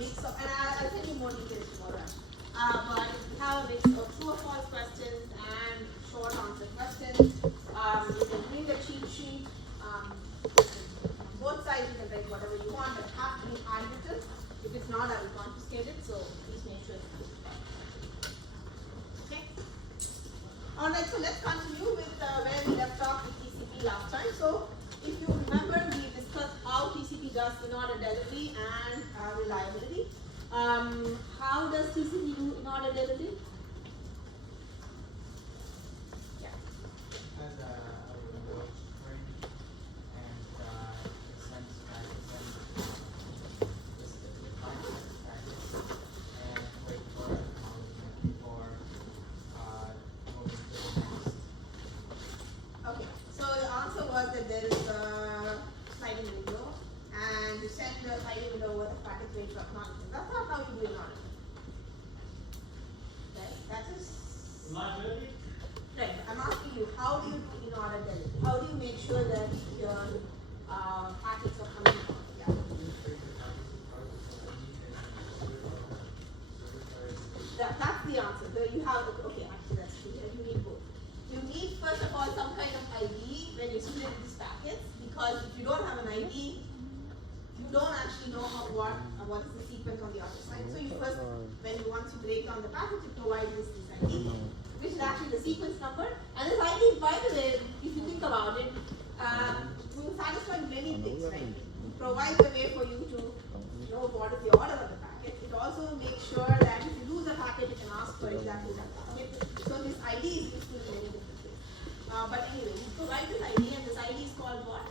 mix of, and I'll tell you more details tomorrow. But we have a mix of true or false questions and short answer questions. You can bring a cheat sheet. On both sides you can write whatever you want, but it has to be handwritten. If it's not, I will confiscate it. So please make sure. Okay. All right. So let's continue with where we left off with TCP last time. So if you remember, we discussed how TCP does in-order delivery and reliability. How does TCP do in-order delivery? Yeah. Has a window string and it sends packets and this defines packets and wait for acknowledgement before moving to the next. Okay. So the answer was that there is a sliding window, and you send the sliding window over the packet wait for acknowledgement. That's not how you do in-order. Right? That is. Reliability? Right. I'm asking you, how do you do in-order delivery? How do you make sure that your packets are coming out? Yeah. That's the answer. You have, okay, actually that's true. You need both. You need, first of all, some kind of ID when you split these packets, because if you don't have an ID, you don't actually know what is the sequence on the other side. So you first, once you break down the packet, you provide this ID, which is actually the sequence number. And this ID, by the way, if you think about it, will satisfy many things, right? It provides a way for you to know what is the order of the packet. It also makes sure that if you lose a packet, you can ask for exactly that packet. So this ID is useful in many different ways. But anyway, you provide this ID, and this ID is called what?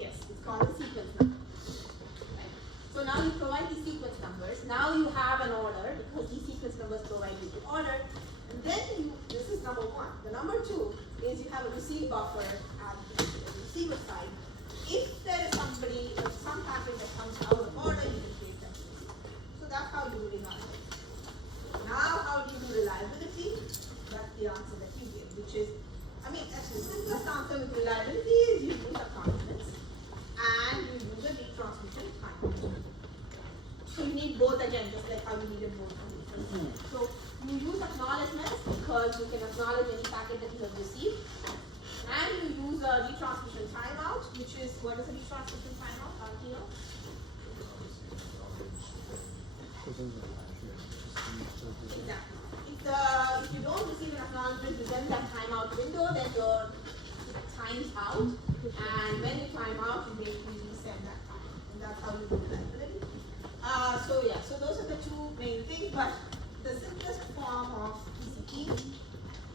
Yes, it's called a sequence number. Right? So now you provide these sequence numbers. Now you have an order, because these sequence numbers provide you the order. And then this is number one. The number two is you have a receive buffer at the receiver side. If there is some packet that comes out of order, you can create that. So that's how you do it. Now, how do you do reliability? That's the answer that you give, which is, actually, the simplest answer with reliability is you use acknowledgements and you use a retransmission time. So you need both again, just like how you needed both. So you use acknowledgements because you can acknowledge any packet that you have received, and you use a retransmission timeout, which is, what is a retransmission timeout? Exactly. If you don't receive an acknowledgement within that timeout window, then your time's out, and when you time out, you basically resend that time, and that's how you do reliability. So those are the two main things, but the simplest form of TCP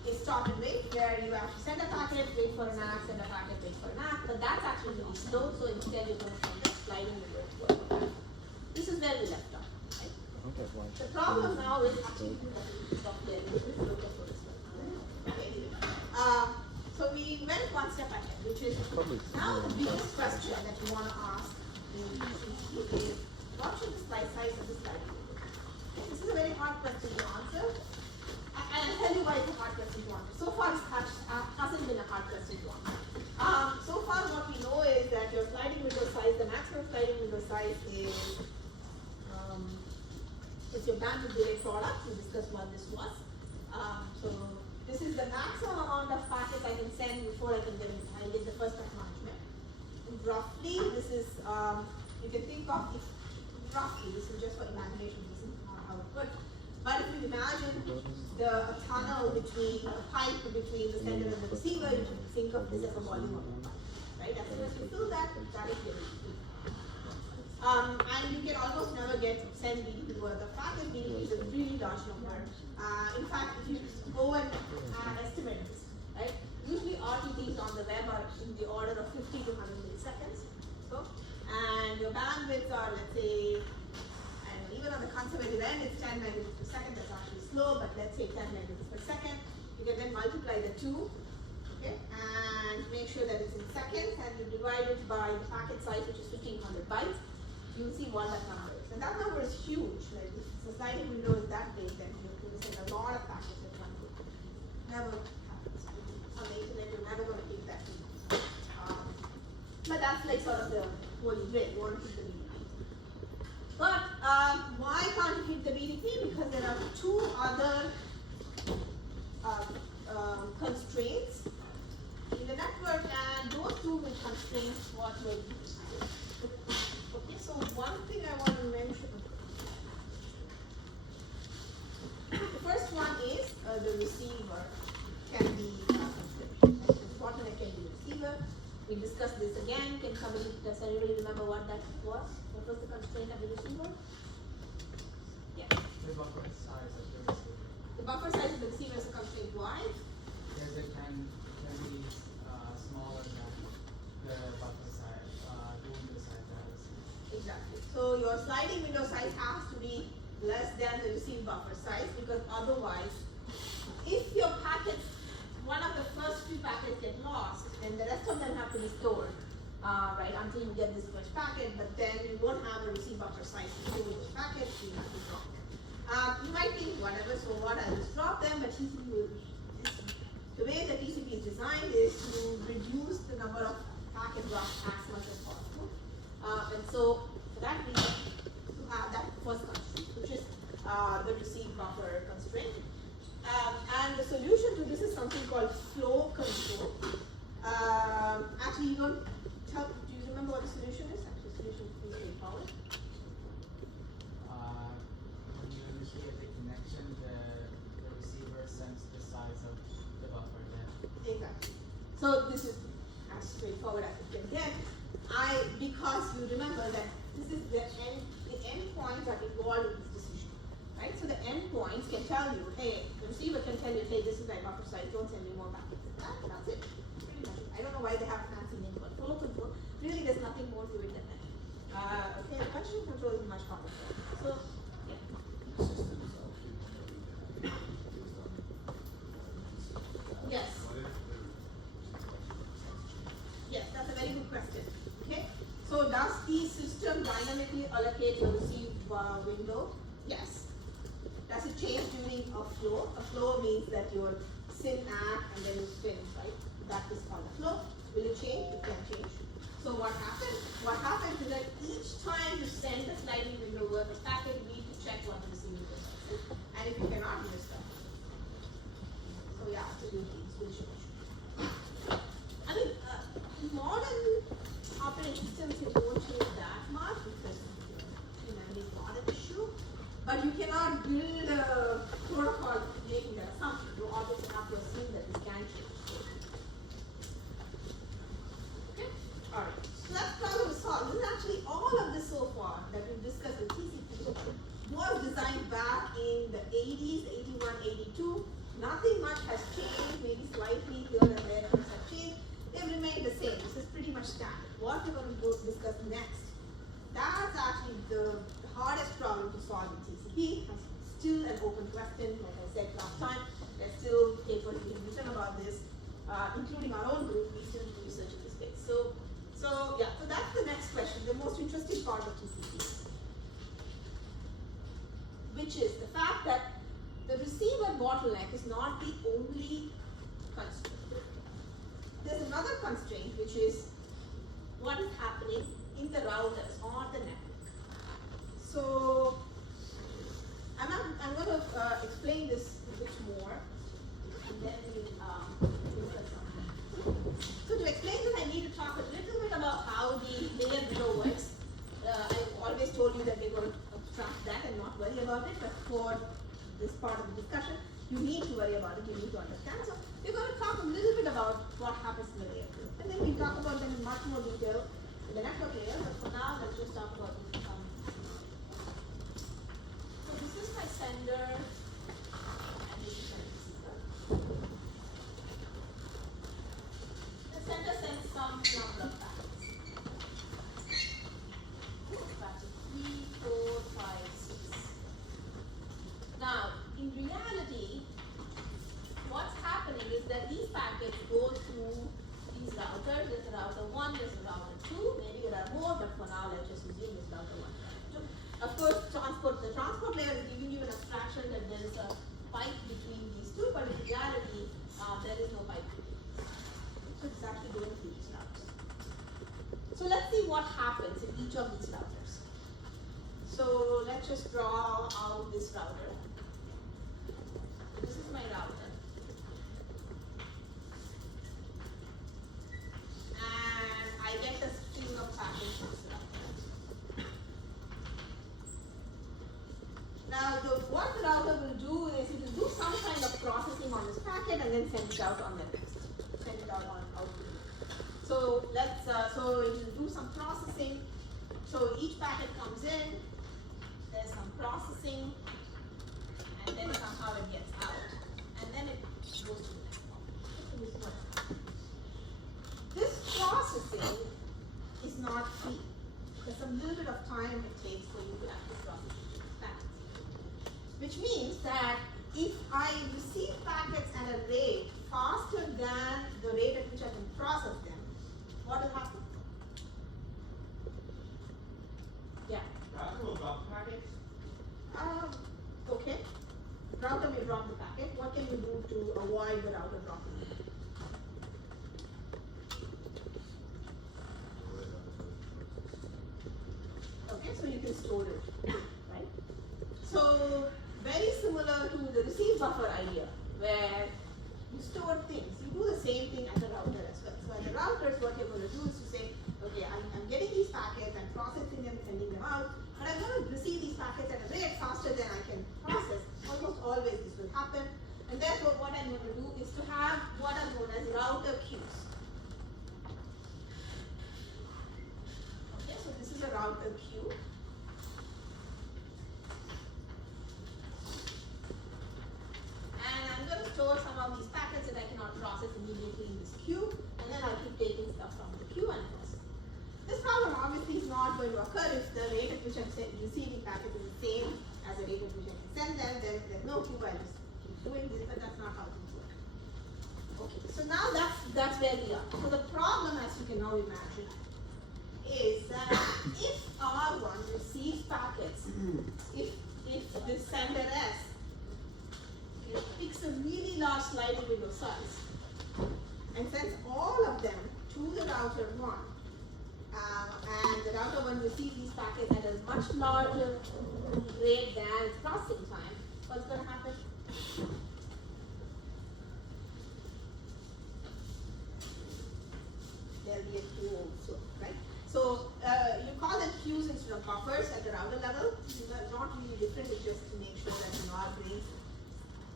is stop and wait, where you have to send a packet, wait for an ACK, send a packet, wait for an ACK, but that's actually really slow, so instead you're going to send a sliding window to work. This is where we left off. The problem now is actually so we went one step ahead, which is now the biggest question that you want to ask is, what should the slide size of the slide be? This is a very hard question to answer, and I'll tell you why it's a hard question to answer. So far, it hasn't been a hard question to answer. So far, what we know is that your sliding window size, the maximum sliding window size is it's your bandwidth delay product. We discussed what this was. So this is the maximum amount of packets I can send before I get the first acknowledgement. Roughly, this is you can think of roughly. This is just for imagination reasons, not how it works. But if you imagine a tunnel between a pipe between the sender and the receiver, you can think of this as a volume of a pipe, right? As soon as you fill that is getting. And you can almost never send BDP worth of packets. BDP is a really large number. In fact, if you go and estimate this, right? Usually RTTs on the web are in the order of 50 to 100 milliseconds. So, and your bandwidths are, let's say, and even on the conservative end, it's 10 megabits per second. That's actually slow, but let's say 10 megabits per second. You can then multiply the two, okay, and make sure that it's in seconds, and you divide it by the packet size, which is 1500 bytes. You'll see what that number is. And that number is huge. Like if the sliding window is that big, then you're going to send a lot of packets at one go. Never happens. On the internet, you're never going to keep that. But that's like sort of the holy grail. You want to keep the BDP. Why can't you hit the BDP? Because there are two other constraints in the network, and those two constraints what will be. Okay, so one thing I want to mention. The first one is the receiver can be constrained. Right? The bottleneck can be the receiver. We discussed this again. Does anybody remember what that was? What was the constraint of the receiver? Yeah. The buffer size of the receiver. The buffer size of the receiver is a constraint. Why? Because it can be smaller than the buffer size, the window size of the receiver. Exactly. So your sliding window size has to be less than the receive buffer size, because otherwise, if your packets, one of the first few packets get lost, then the rest of them have to be stored, right, until you get this first packet, but then you won't have a receive buffer size to store those packets, so you have to drop them. You might think, whatever, so what, I'll just drop them, but TCP will, the way the TCP is designed is to reduce the number of packet drops as much as possible. And so, for that reason, to have that first constraint, which is the receive buffer constraint. And the solution to this is something called flow control. Actually, do you remember what the solution is? Actually, the solution is pretty straightforward. When you initiate the connection, the receiver sends the size of the buffer there. Exactly. So this is as straightforward as it can get. Because you remember that this is the endpoints are involved in this decision, right? So the endpoints can tell you, hey, the receiver can tell you, hey, this is my buffer size, don't send me more packets. That's it. Pretty much. I don't know why they have a fancy name, but flow control, really there's nothing more to it than that. Okay, the condition control is much complicated. So, yeah. Yes. Yes, that's a very good question. Okay, so does the system dynamically allocate your receive window? Yes. Does it change during a flow? A flow means that your syn act and then you spin, right? That is called a flow. Will it change? It can change. So what happens? What happens is that each time you send the sliding window worth of packet, you need to check what the receiving window is. And if you cannot, you stop. So yeah, absolutely, it will change. I mean, modern operating systems, you won't change that much because memory is not an issue. But you cannot build a protocol making that assumption. You always have to assume that this can change. Okay? Alright. So that's problem solved. This is actually all of this so far that we've discussed with TCP was designed back in the 80s, 81, 82. Nothing much has changed, maybe slightly here and there things have changed. They've remained the same. This is pretty much standard. What we're going to discuss next, that's actually the hardest problem to solve in TCP. It's still an open question, like I said last time. There's still papers being written about this, including our own group. We still do research in this space. So that's the next question, the most interesting part of TCP, which is the fact that the receiver bottleneck is not the only constraint. There's another constraint, which is what is happening in the routers or the network. So I'm going to explain this a bit more, and then we'll discuss something. So to explain this, I need to talk a little bit about how the layer below works. I always told you that we're going to abstract that and not worry about it, but for this part of the discussion, you need to worry about it, you need to understand. So we're going to talk a little bit about what happens in the layer below. And then we'll talk about them in much more detail in the network layer, but for now, let's just talk about this. So this is my sender, and this is my receiver. The sender sends some number of packets. Packet 3, 4, 5, 6. Now, in reality, what's happening is that these packets go through these routers. There's a router 1, there's a router 2, maybe there are more, but for now let's just assume it's router 1, router 2. Of course, the transport layer is giving you an abstraction that there is a pipe between these two, but in reality, there is no pipe between these. So it's actually going through these routers. So let's see what happens in each of these routers. So let's just draw out this router. This is my router. And I get a string of packets from this router. Now, what the router will do is it will do some kind of processing on this packet and then send it out on the next. Send it out on output. So so it will do some processing. So each packet comes in, there's some processing, and then somehow it gets out, and then it goes to the next one. This processing is not free. There's a little bit of time it takes for you to actually process these packets. Which means that if I receive packets at a rate faster than the rate at which I can process them, what will happen? Yeah. Router will drop packets. Okay. Router may drop the packet. What can you do to avoid the router dropping it? Okay, so you can store it, right? So very similar to the receive buffer idea, where you store things. You do the same thing at the router as well. So at the routers, what you're going to do is to say, okay, I'm getting these packets, I'm processing them, sending them out, but I'm going to receive these packets at a rate faster than I can process. Almost always this will happen. And therefore, what I'm going to do is to have what are known as router queues. Okay, so this is a router queue. And I'm going to store some of these packets that I cannot process immediately in this queue, and then I'll keep taking stuff from the queue and process. This problem obviously is not going to occur if the rate at which I'm receiving packets is the same as the rate at which I can send them. Then there's no queue. I just keep doing this, but that's not how things work. Okay, so now that's where we are. So the problem, as you can now imagine, is that if R1 receives packets, if this sender S picks a really large sliding window size and sends all of them to the router 1, and the router 1 receives these packets at a much larger rate than its processing time, what's going to happen? There'll be a queue also, right? So you call them queues instead of buffers at the router level. They're not really different, it's just to make sure that our brains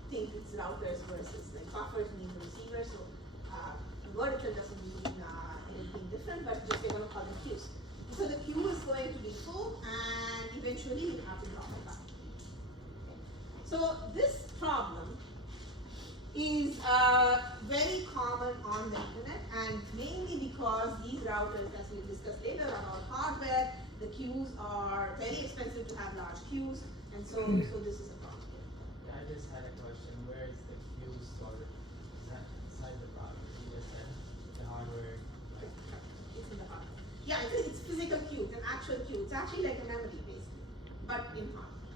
think it's routers versus like buffers mean the receiver. So vertical doesn't mean anything different, but just they're going to call them queues. So the queue is going to be full, and eventually you have to drop it back. Okay. So this problem is very common on the internet, and mainly because these routers, as we'll discuss later, are all hardware. The queues are very expensive to have large queues, and so this is a problem. Yeah, I just had a question. Where is the queue stored? Is that inside the router? You just said the hardware, like, It's in the hardware. Yeah, it's physical queue, it's an actual queue. It's actually like a memory basically, but in hardware.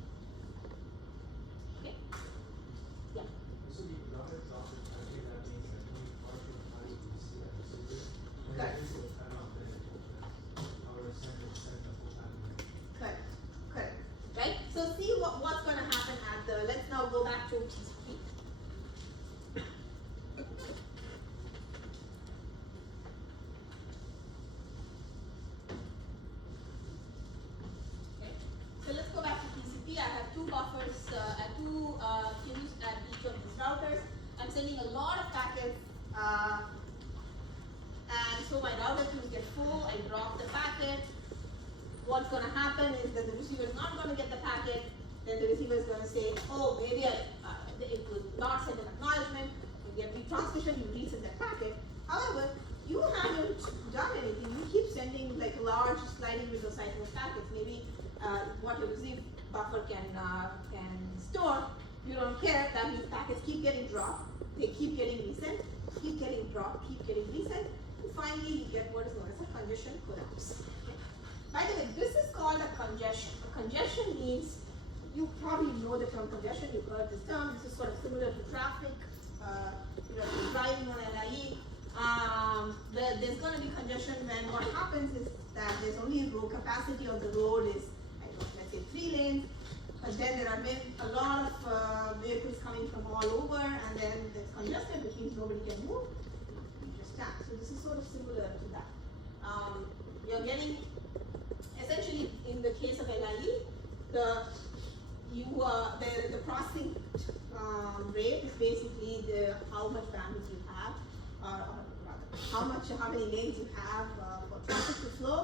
Okay? Yeah. So the router drops it, I think that means that only partial time you receive a receiver. When Correct. it gets to the timeout, then it will our sender send the full time. Correct. Correct. Right? So see what's going to happen at the, let's now go back to TCP. Okay. So let's go back to TCP. I have two buffers, two queues at each of these routers. I'm sending a lot of packets, and so my router queues get full. I drop the packet. What's going to happen is that the receiver is not going to get the packet. Then the receiver is going to say, oh, maybe it will not send an acknowledgement. You get retransmission, you reset that packet. However, you haven't done anything. You keep sending like large sliding window size of packets. Maybe what your receive buffer can store. You don't care. That means packets keep getting dropped. They keep getting resent, keep getting dropped, keep getting resent. And finally, you get what is known as a congestion collapse. By the way, this is called a congestion. A congestion means, you probably know the term congestion, you've heard this term. This is sort of similar to traffic. If you're driving on LIE, there's going to be congestion when what happens is that there's only road capacity of the road is, I don't know, let's say 3 lanes, then there have been a lot of vehicles coming from all over, and then it's congested, which means nobody can move. You just stand. So this is sort of similar to that. You're getting, essentially, in the case of LIE, the processing rate is basically how much bandwidth you have, or rather, how many lanes you have for traffic to flow,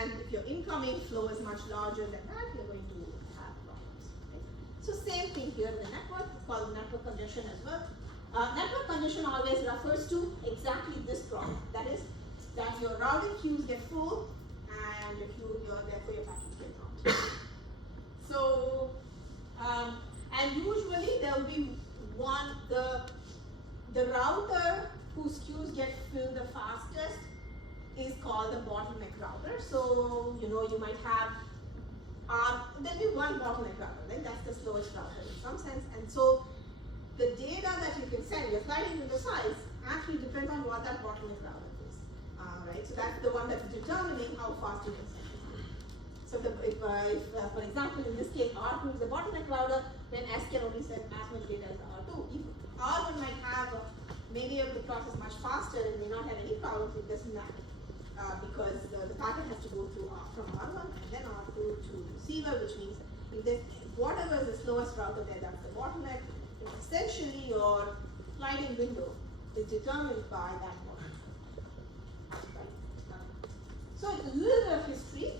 and if your incoming flow is much larger than that, you're going to have problems. Right? So same thing here in the network. It's called network congestion as well. Network congestion always refers to exactly this problem. That is, that your routing queues get full, and therefore your packets get dropped. So, and usually there will be the router whose queues get filled the fastest is called the bottleneck router. So, you might have, there'll be one bottleneck router, right? That's the slowest router in some sense. And so, the data that you can send, your sliding window size, actually depends on what that bottleneck router is, right? So that's the one that's determining how fast you can send it. So if for example, in this case, R2 is the bottleneck router, then S can only send as much data as R2. If R1 might may be able to process much faster and may not have any problems, it doesn't matter. Because the packet has to go through from R1 and then R2 to receiver, which means if whatever is the slowest router there, that's the bottleneck. Essentially, your sliding window is determined by that bottleneck. Right? So, a little bit of history.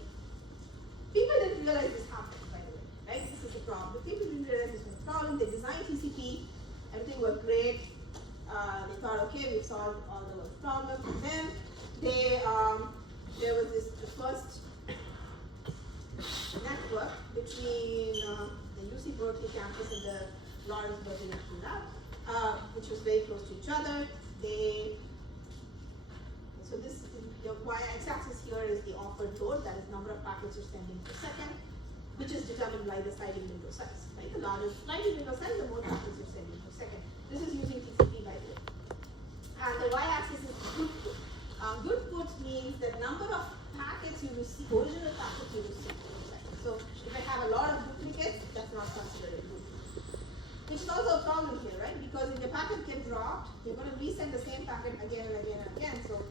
People didn't realize this happened, by the way. Right? This is the problem. People didn't realize this was a problem. They designed TCP, everything worked great. They thought, okay, we've solved all the world's problems. And then there was the first network between the UC Berkeley campus and the Lawrence Berkeley National Lab, which was very close to each other. So this, your y-axis here is the offered load, that is number of packets you're sending per second, which is determined by the sliding window size. Right? The larger sliding window size, the more packets you're sending per second. This is using TCP, by the way. And the y-axis is good put. Good put means the number of packets you receive, original packets you receive per second. So if I have a lot of duplicates, that's not considered a good put. Which is also a problem here, right? Because if the packet gets dropped, you're going to resend the same packet again and again and again. So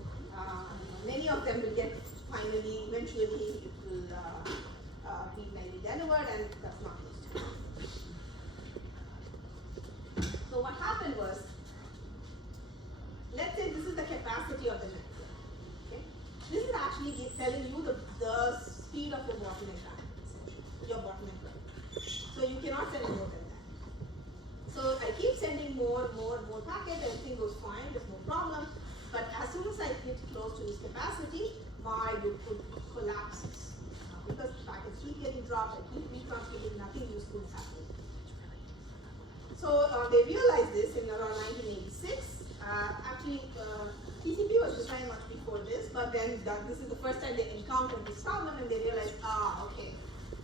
many of them will get eventually it will be maybe delivered, and that's not used. So what happened was, let's say this is the capacity of the network. Okay? This is actually telling you the speed of your bottleneck line, essentially, your bottleneck line. So you cannot send more than that. So I keep sending more packets, everything goes fine, there's no problem. But as soon as I get close to this capacity, my loop collapses. Because the packets keep getting dropped, I keep retransmitting, nothing useful is happening. So they realized this in around 1986. Actually, TCP was designed much before this, but then this is the first time they encountered this problem, and they realized, okay,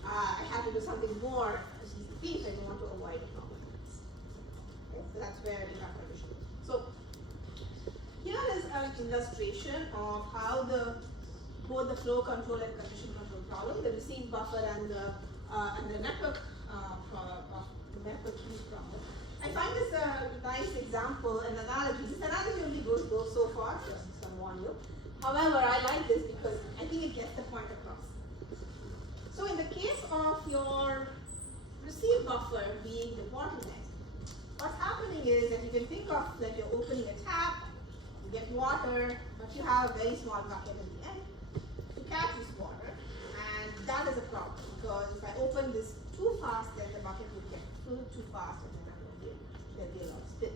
I have to do something more as TCP if I don't want to avoid a problem. Okay, so that's where we got our issue. So here is an illustration of how both the flow control and condition control problem, the receive buffer and the network queue problem. I find this a nice example, an analogy. This analogy only goes so far, just to warn you. However, I like this because I think it gets the point across. So in the case of your receive buffer being the bottleneck, what's happening is that you can think of like you're opening a tap, you get water, but you have a very small bucket at the end to catch this water, and that is a problem because if I open this too fast, then the bucket will get filled too fast, and then there'll be a lot of spill.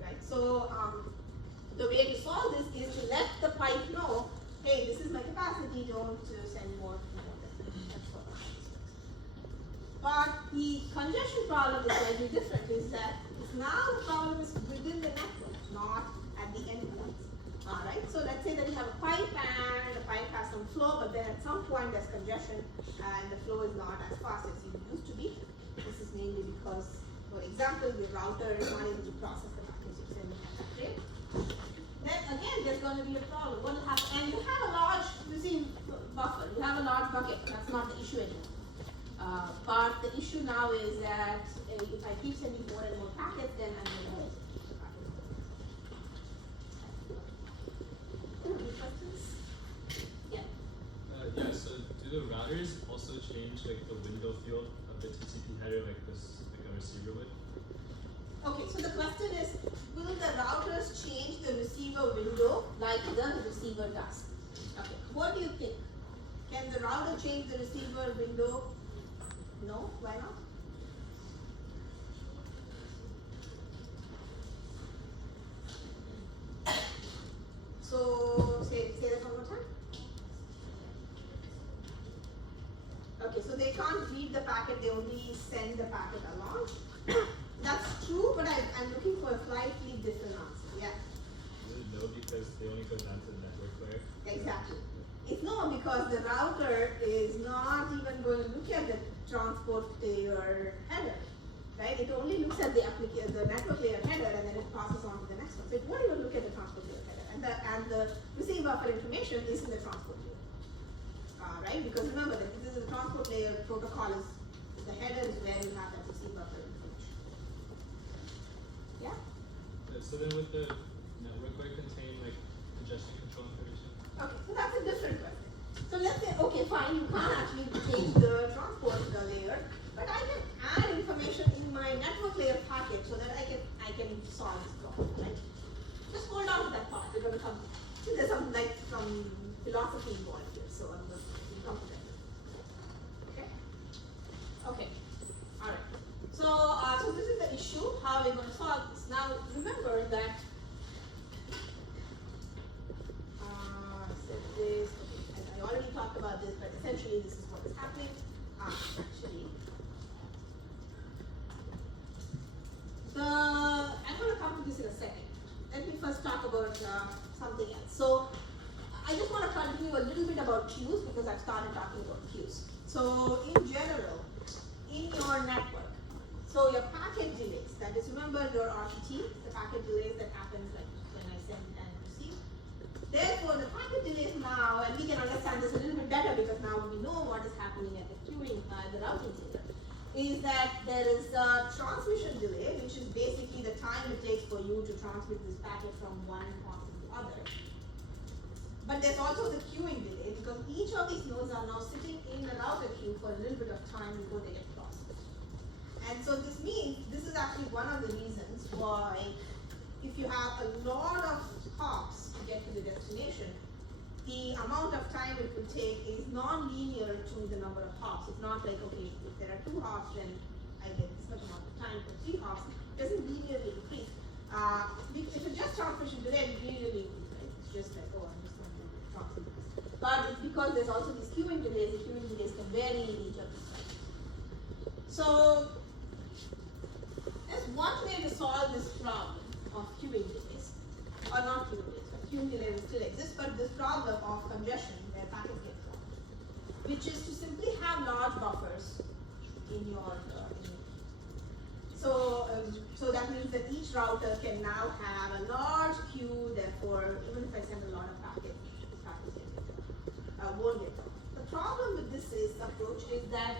Right? So the way to solve this is to let the pipe know, hey, this is my capacity, don't send more than that's what I'm saying. But the congestion problem is slightly different, is that now the problem is within the network, not at the endpoints. Alright, so let's say that you have a pipe and the pipe has some flow, but then at some point there's congestion and the flow is not as fast as it used to be. This is mainly because, for example, the router is not able to process the packets you're sending at that rate. Then again, there's going to be a problem. What will happen? And you have a large receive buffer, you have a large bucket, that's not the issue anymore. But the issue now is that if I keep sending more and more packets, then I'm going to any questions? Yeah. Yeah, so do the routers also change like the window field of the TCP header like this, like a receiver would? Okay, so the question is, will the routers change the receiver window like the receiver does? Okay, what do you think? Can the router change the receiver window? No, why not? So, say that one more time. Okay, so they can't read the packet, they only send the packet along. That's true, but I'm looking for a slightly different answer, yeah. Is it no because they only go down to the network layer? Exactly. It's no because the router is not even going to look at the transport layer header, right? It only looks at the network layer header and then it passes on to the next one. So it won't even look at the transport layer header. And the receive buffer information is in the transport layer, right? Because remember that this is the transport layer protocol is the header is where you have that receive buffer information. Yeah. So then would the network layer contain like congestion control information? Okay, so that's a different question. So let's say, okay, fine, you can't actually change the transport layer, but I can add information in my network layer packet so that I can solve this problem, right? Just hold on to that part. We're going to come. There's some like some philosophy involved here, so I'm going to come to that. Okay. Okay. All right. So this is the issue. How we're going to solve this. Now remember that. This, okay, I already talked about this, but essentially this is what is happening. Actually, I'm going to come to this in a second. Let me first talk about something else. So, I just want to continue a little bit about queues because I've started talking about queues. So, in general, in your network, so your packet delays, that is, remember your RTT, the packet delays that happens like when I send and receive. Therefore, the packet delays now, and we can understand this a little bit better because now we know what is happening at the queuing, the routing layer, is that there is a transmission delay, which is basically the time it takes for you to transmit this packet from one port to the other. But there's also the queuing delay because each of these nodes are now sitting in the router queue for a little bit of time before they get processed. And so this means, this is actually one of the reasons why if you have a lot of hops to get to the destination, the amount of time it will take is non-linear to the number of hops. It's not like, okay, if there are 2 hops, then I get this much amount of time for 3 hops. It doesn't linearly increase. If it's just transmission delay, it linearly increase, right? It's just like, oh, I'm just going to transmit this. But it's because there's also these queuing delays. The queuing delays can vary in each of these sites. So, there's one way to solve this problem of queuing delays, or not queuing delays, but queuing delay will still exist, but this problem of congestion where packets get blocked, which is to simply have large buffers in your so that means that each router can now have a large queue, therefore even if I send a lot of packets won't get blocked. The problem with this approach is that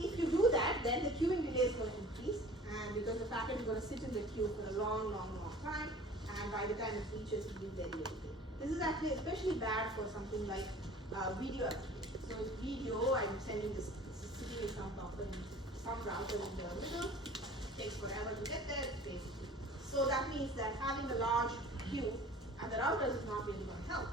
if you do that, then the queuing delay is going to increase, and because the packet is going to sit in the queue for a long time, and by the time it reaches, it will be very late. This is actually especially bad for something like video applications. So with video, I'm sending this sitting in some buffer in some router in the middle, takes forever to get there, basically. So that means that having a large queue and the routers is not really going to help.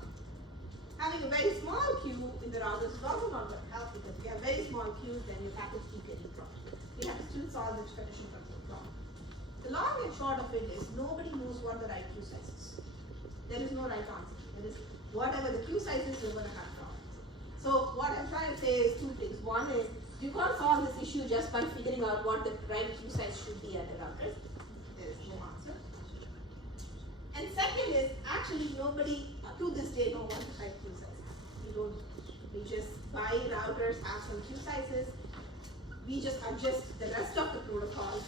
Having a very small queue in the routers is also not going to help because if you have very small queues, then your packets keep getting dropped. We have to still solve this condition control problem. The long and short of it is nobody knows what the right queue size is. There is no right answer. That is, whatever the queue size is, you're going to have problems. So what I'm trying to say is 2 things. One is you can't solve this issue just by figuring out what the right queue size should be at the routers. There is no answer. And second is actually nobody to this day knows what the right queue size is. We just buy routers, have some queue sizes. We just adjust the rest of the protocol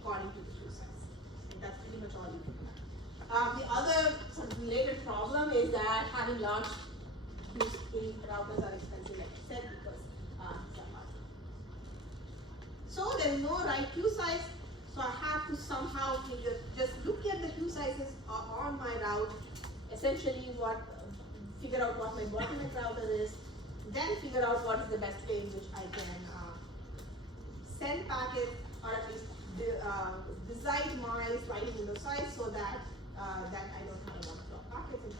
according to the queue size. And that's pretty much all you can do. The other sort of related problem is that having large queues in routers are expensive, like I said, because these are hard. there is no right queue size, so I have to somehow just look at the queue sizes on my route, essentially figure out what my bottleneck router is, then figure out what is the best way in which I can send packets, or at least decide my sliding window size so that that I don't have a lot of packets in my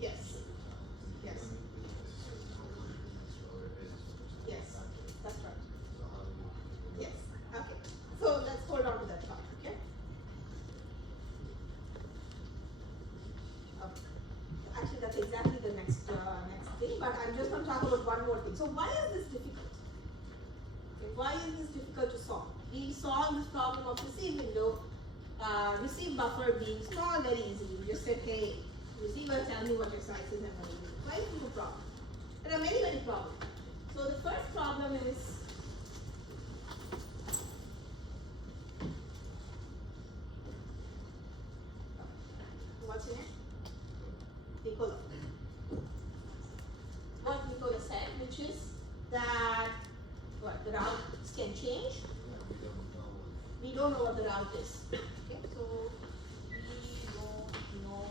Yes. Yes. Yes. That's right. Yes. Okay. So let's hold on to that thought, okay? Okay. Actually, that's exactly the next thing, but I'm just going to talk about one more thing. So why is this difficult? Okay, why is this difficult to solve? We solve this problem of receive window, receive buffer being small very easily. We just said, hey, receiver, tell me what your size is and what it is. Why is this a problem? There are many problems. So the first problem is what's your name? Nicola. What Nicola said, which is that what the routes can change. We don't know what the route is. Okay, so we don't know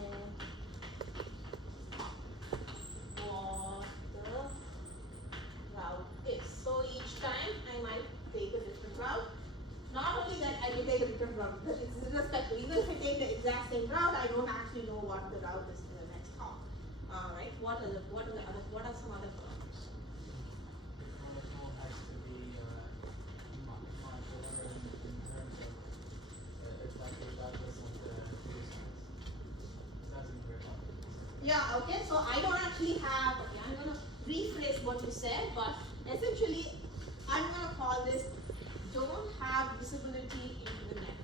what the route is. So each time I might take a different route. Not only that, I may take a different route, but it's irrespective. Even if I take the exact same route, I don't actually know what the route is to the next hop. Right? What are some other problems? Protocol has to be modular in terms of it's like regardless of the queue size. That's important. Yeah, okay, so I don't actually have, okay, I'm going to rephrase what you said, but essentially, I'm going to call this don't have visibility into the net.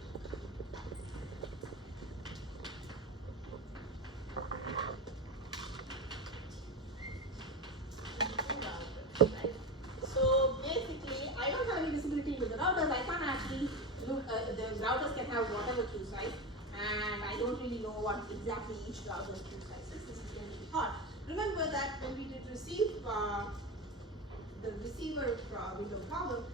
Right? So basically, I don't have any visibility into the routers. I can't actually look, the routers can have whatever queue size, and I don't really know what exactly each router's queue size is. This is going to be hard. Remember that when we did receive the receiver window problem,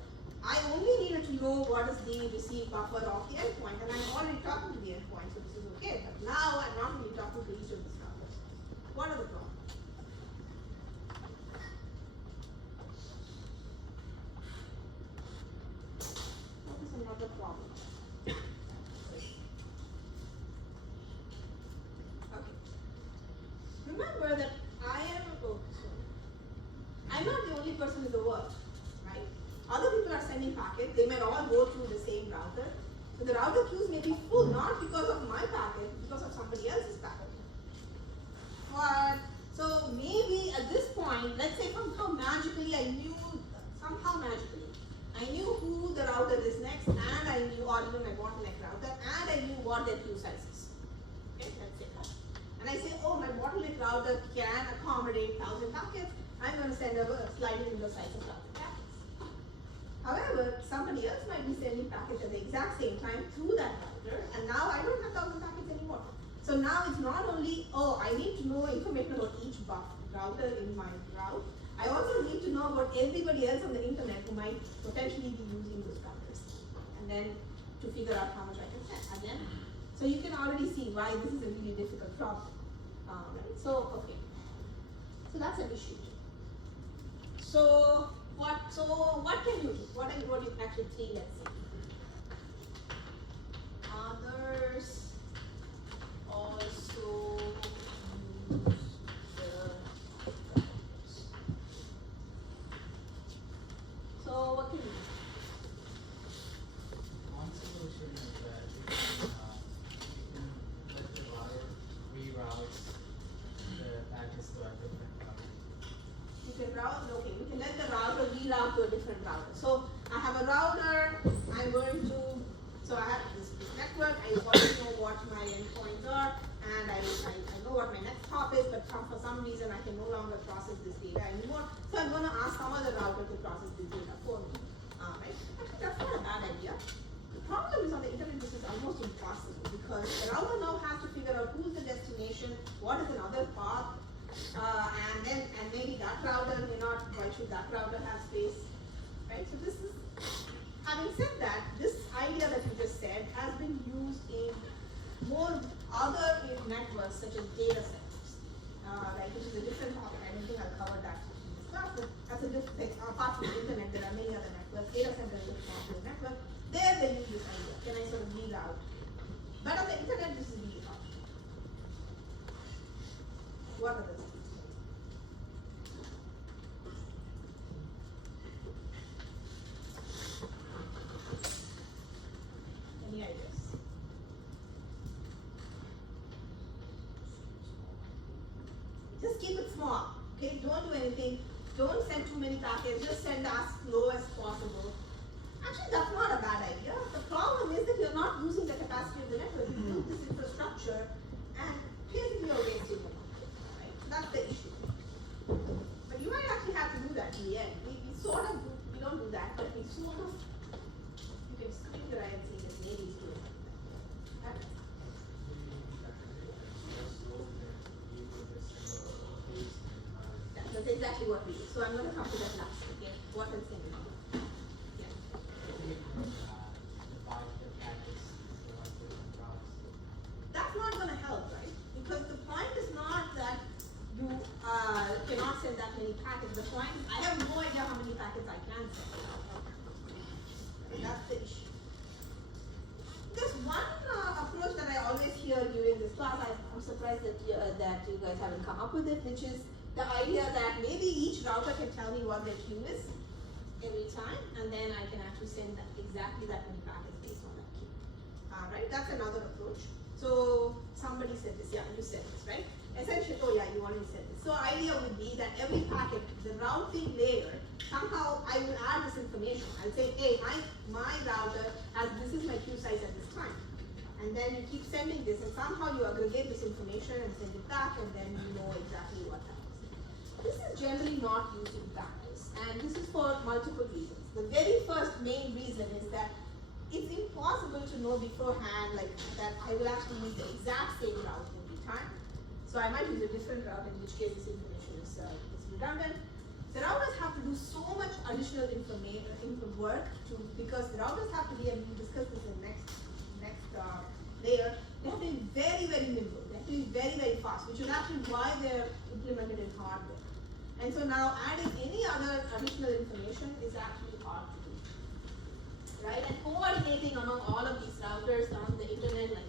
I only needed to know what is the receive buffer of the endpoint, and I'm already talking to the endpoint, so this is okay. But now I'm not really talking to each of these routers. What are the problems? What is another problem? Okay. Remember that I'm not the only person in the world, right? Other people are sending packets, they might all go through the same router. So the router queues may be full, not because of my packet, because of somebody else's packet. But, so maybe at this point, let's say somehow magically I knew who the router is next, and I knew, or even my bottleneck router, and I knew what their queue size is. Okay, let's say that. And I say, oh, my bottleneck router can accommodate 1,000 packets, I'm going to send a sliding window size of 1,000 packets. However, somebody else might be sending packets at the exact same time through that router, and now I don't have 1,000 packets anymore. So now it's not only, oh, I need to know information about each router in my route, I also need to know about everybody else on the internet who might potentially be using those routers, and then to figure out how much I can send. Again, so you can already see why this is a really difficult problem. Right? So, okay. So that's an issue. So what can you do? What you actually see, let's see. Others also use the routers. So what can you do? One solution is that you can let the router reroute the packets to a different router. You can route, okay, you can let the router reroute to a different router. So I have a router, I'm going to, so I have this network, I already know what my endpoints are, and I know what my next hop is, but for some reason I can no longer process this data anymore. So I'm going to ask some other router to process this data for me. Right? Actually, that's not a bad idea. The problem is on the internet this is almost impossible, because the router now has to figure out who's the destination, what is another path, and maybe that router may not, why should that router have space, right? So this is, having said that, this idea that you just said has been used in more other networks such as data centers, right, which is a different topic. I don't think I'll cover that in this class, but that's a different thing. Apart from the internet, there are many other networks. Data center is a popular network. There they use this idea. Can I sort of reroute? But on the internet, this is really hard. What are the things? Any ideas? Just keep it small, okay? Don't do anything. Don't send too many packets. Just send as low as possible. Actually, that's not a bad idea. The problem is that you're not using the capacity of the network. You build this infrastructure and basically you're wasting it. Right? That's the issue. But you might actually have to do that in the end. We sort of do, we don't do that, but we sort of, you can squint your eye and say that maybe it's doing that. That's exactly what we do. So I'm going to come to that last. Okay, what else can we do? Yeah. Divide the packets into like different routes. That's not going to help, right? Because the point is not that you cannot send that many packets. The point is I have no idea how many packets I can send. That's the issue. There's one approach that I always hear during this class. I'm surprised that you guys haven't come up with it, which is the idea that maybe each router can tell me what their queue is every time, and then I can actually send exactly that many packets based on that queue. Right? That's another approach. So somebody said this, yeah, you said this, right? Essentially, oh yeah, you already said this. So idea would be that every packet, the routing layer, somehow I will add this information. I'll say, hey, my router has, this is my queue size at this time. And then you keep sending this, and somehow you aggregate this information and send it back, and then you know exactly what happens. This is generally not used in practice, and this is for multiple reasons. The very first main reason is that it's impossible to know beforehand, like that I will actually use the exact same route every time. So I might use a different route, in which case this information is redundant. The routers have to do so much additional work because the routers have to be, and we'll discuss this in the next layer, they have to be very, very nimble. They have to be very, very fast, which is actually why they're implemented in hardware. And so now adding any other additional information is actually hard to do. Right? And coordinating among all of these routers on the internet, like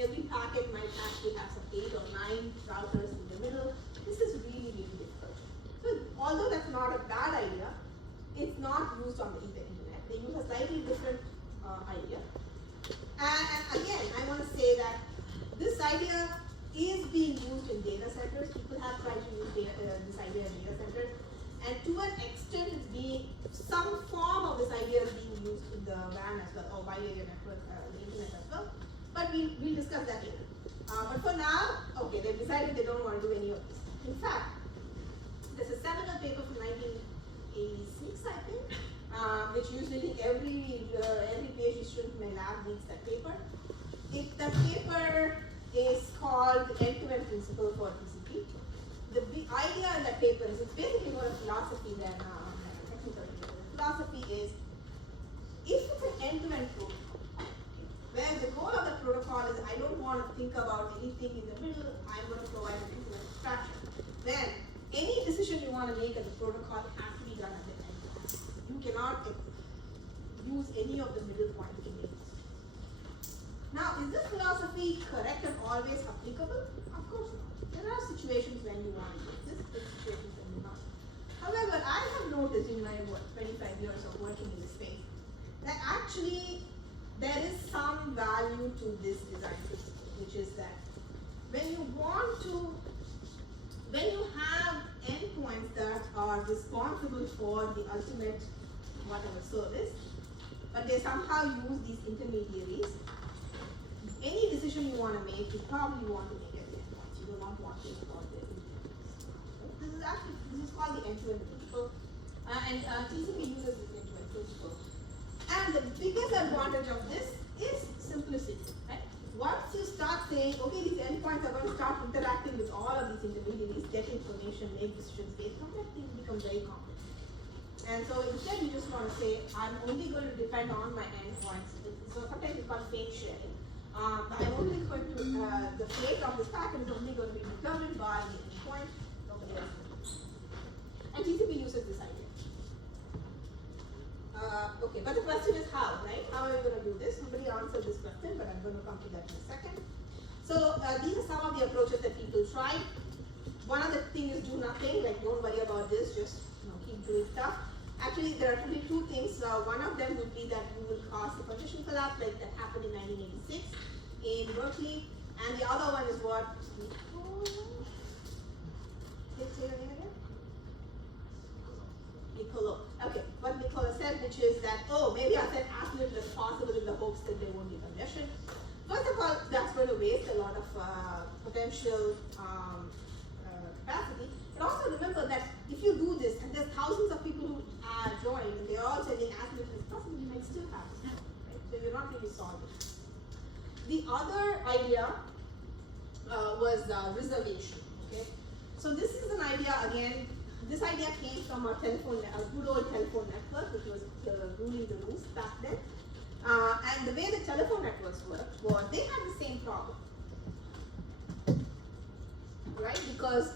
every packet might actually have some 8 or 9 routers in the middle. This is really, really difficult. So although that's not a bad idea, it's not used on the internet. They use a slightly different idea. And again, I want to say that this idea is being used in data centers. People have tried to use this idea in data centers, and to an extent, it's being, some form of this idea is being used in the WAN as well, or wide area network, the internet as well. But we'll discuss that later. But for now, okay, they've decided they don't want to do any of this. In fact, there's a seminal paper from 1986, I think, which usually every PhD student in my lab reads that paper. That paper is called the end-to-end principle for TCP. The idea in that paper is, it's basically more a philosophy than a technical paper. The philosophy is, if it's an end-to-end protocol, where the goal of the protocol is I don't want to think about anything in the middle, I'm going to provide an end-to-end abstraction, then any decision you want to make at the protocol has to be done at the end. You cannot use any of the middle points to make this. Now, is this philosophy correct and always applicable? Of course not. There are situations when you want to use this, there are situations when you not. However, I have noticed in my 25 years of working in this space that actually there is some value to this design principle, which is that when you have endpoints that are responsible for the ultimate whatever service, but they somehow use these intermediaries, any decision you want to make, you probably want to make at the endpoints. You do not want to involve the intermediaries. This is called the end-to-end principle, and TCP uses this end-to-end principle. And the biggest advantage of this is simplicity. Right? Once you start saying, okay, these endpoints are going to start interacting with all of these intermediaries, get information, make decisions based on that, things become very complex. And so instead you just want to say, I'm only going to depend on my endpoints. So sometimes it's called fate sharing. I'm only going to, the fate of this packet is only going to be determined by the endpoint, nobody else. And TCP uses this idea. Okay, but the question is how, right? How are you going to do this? Nobody answered this question, but I'm going to come to that in a second. So these are some of the approaches that people try. One of the things is do nothing, like don't worry about this, just keep doing stuff. Actually, there are only two things. One of them would be that you will cause the partition collapse, like that happened in 1986 in Berkeley, and the other one is what? Say your name again? Niccolo. Okay, what Niccolo said, which is that, oh, maybe I said as little as possible in the hopes that there won't be congestion. First of all, that's going to waste a lot of potential capacity. But also remember that if you do this, and there's thousands of people who join, and they're all sending as little as possible, you might still have this problem, right? So you're not really solving. The other idea was reservation, okay? So this is an idea, again, this idea came from a good old telephone network, which was ruling the roost back then. And the way the telephone networks worked was they had the same problem, right? Because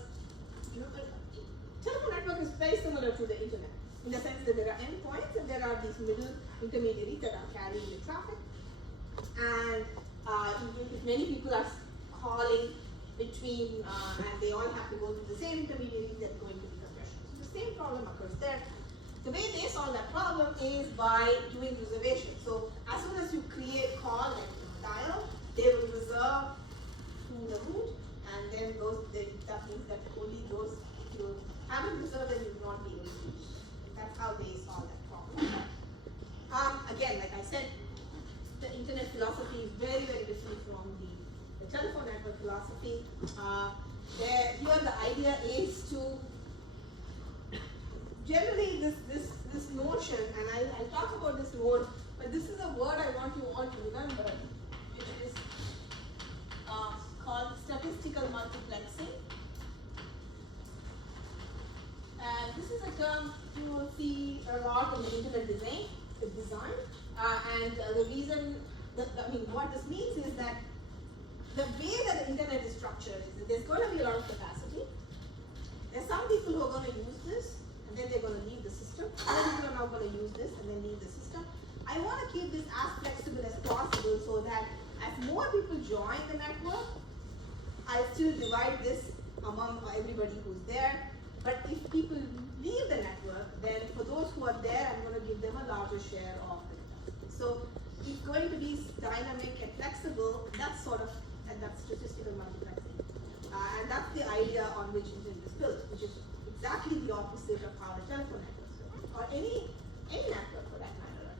telephone network is very similar to the internet in the sense that there are endpoints and there are these middle intermediaries that are carrying the traffic. And if many people are calling between, and they all have to go through the same intermediary, that's going to be congestion. So the same problem occurs there. The way they solve that problem is by doing reservation. So as soon as you create call, like dial, they will reserve to the root, and then that means that only those, if you haven't reserved, then you will not be able to use. That's how they solve that problem. Again, like I said, the internet philosophy is very, very different from the telephone network philosophy. Here the idea is to generally this notion, and I'll talk about this more, but this is a word I want you all to remember, which is called statistical multiplexing. And this is a term you will see a lot in the internet design. And the reason, what this means is that the way that the internet is structured is that there's going to be a lot of capacity. There's some people who are going to use this, and then they're going to leave the system. Other people are now going to use this and then leave the system. I want to keep this as flexible as possible so that as more people join the network, I still divide this among everybody who's there. But if people leave the network, then for those who are there, I'm going to give them a larger share of the capacity. So it's going to be dynamic and flexible. That's that's statistical multiplexing. And that's the idea on which internet is built, which is exactly the opposite of how the telephone networks work, or any network for that matter.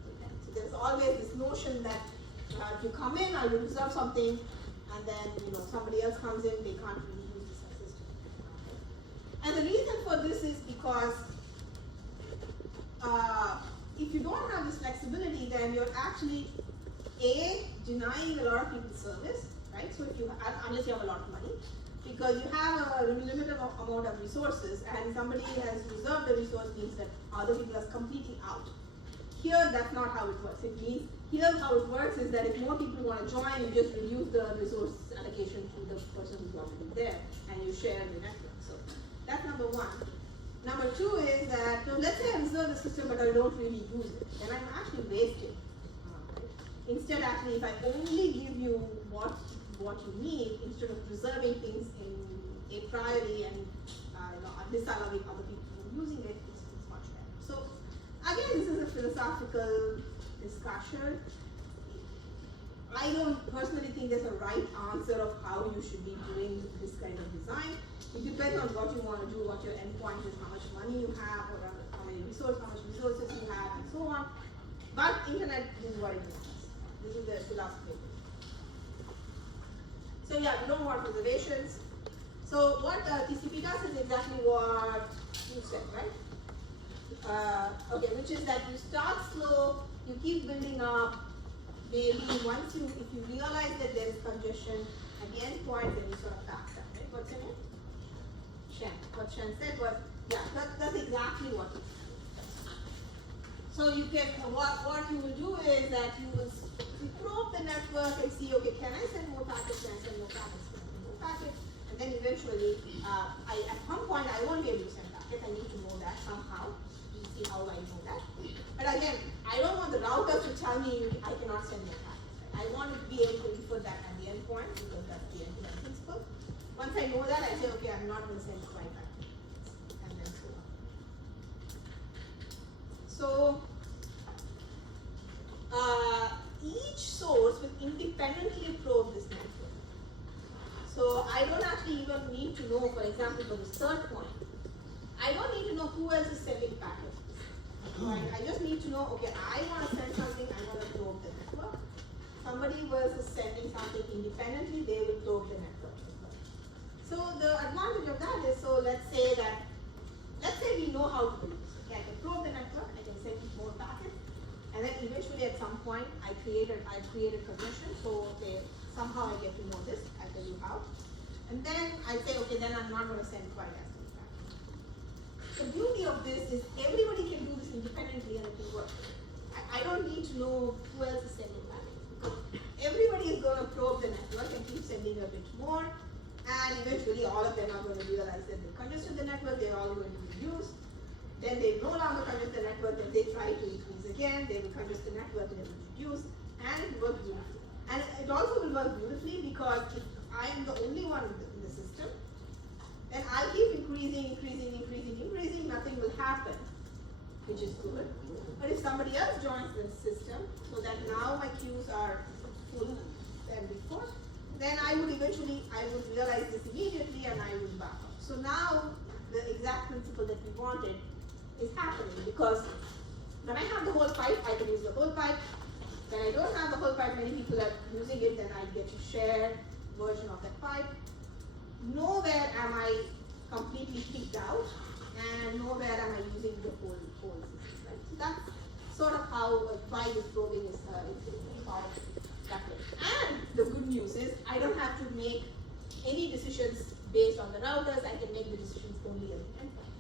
So there's always this notion that if you come in, I will reserve something, and then somebody else comes in, they can't really use this system. And the reason for this is because if you don't have this flexibility, then you're actually denying a lot of people service, right? So if unless you have a lot of money, because you have a limited amount of resources, and somebody has reserved the resource means that other people are competing out. Here, that's not how it works. It means here how it works is that if more people want to join, you just reduce the resource allocation to the person who's already there, and you share the network. So that's number one. Number two is that let's say I reserve the system, but I don't really use it, then I'm actually wasting. Instead, actually, if I only give you what you need, instead of preserving things in a priori and disallowing other people from using it, it's much better. So again, this is a philosophical discussion. I don't personally think there's a right answer of how you should be doing this kind of design. It depends on what you want to do, what your endpoint is, how much money you have, or how much resources you have, and so on. But internet is what it is. This is the philosophy. So yeah, we don't want reservations. So what TCP does is exactly what you said, right? Okay, which is that you start slow, you keep building up. Maybe once if you realize that there is congestion at the end point, then you sort of back down, right? What's your name? Shen. What's Chen said was, yeah, that's exactly what it is. So you can, what you will do is that you will probe the network and see, okay, can I send more packets, can I send more packets, can I send more packets? And then eventually, at some point, I won't be able to send packets. I need to know that somehow. You see how I know that. But again, I don't want the routers to tell me I cannot send more packets. Right? I want to be able to infer that at the endpoint because that's the end-to-end principle. Once I know that, I say, okay, I'm not going to send quite that. And then so on. So, each source will independently probe this network. So I don't actually even need to know, for example, for this third point, I don't need to know who else is sending packets. Right? I just need to know, okay, I want to send something, I want to probe the network. Somebody else is sending something independently, they will probe the network as well. So the advantage of that is, so let's say we know how to do this. Okay, I can probe the network, I can send more packets, and then eventually at some point I created permission, so okay, somehow I get to know this, I'll tell you how. And then I say, okay, then I'm not going to send quite as many packets. The beauty of this is everybody can do this independently and it will work. I don't need to know who else is sending packets because everybody is going to probe the network and keep sending a bit more. And eventually all of them are going to realize that they congested the network, they're all going to reduce. Then they no longer congest the network, then they try to increase again, they will congest the network and it will reduce, and it will work beautifully. And it also will work beautifully because if I am the only one in the system, then I'll keep increasing, nothing will happen, which is good. But if somebody else joins the system, so that now my queues are full than before, then I would realize this immediately and I would back up. So now the exact principle that we wanted is happening because when I have the whole pipe, I can use the whole pipe. When I don't have the whole pipe, many people are using it, then I get to share version of that pipe. Nowhere am I completely kicked out, and nowhere am I using the whole system, right? So that's sort of how why this probing is part of that way. And the good news is I don't have to make any decisions based on the routers. I can make the decisions only at the endpoint.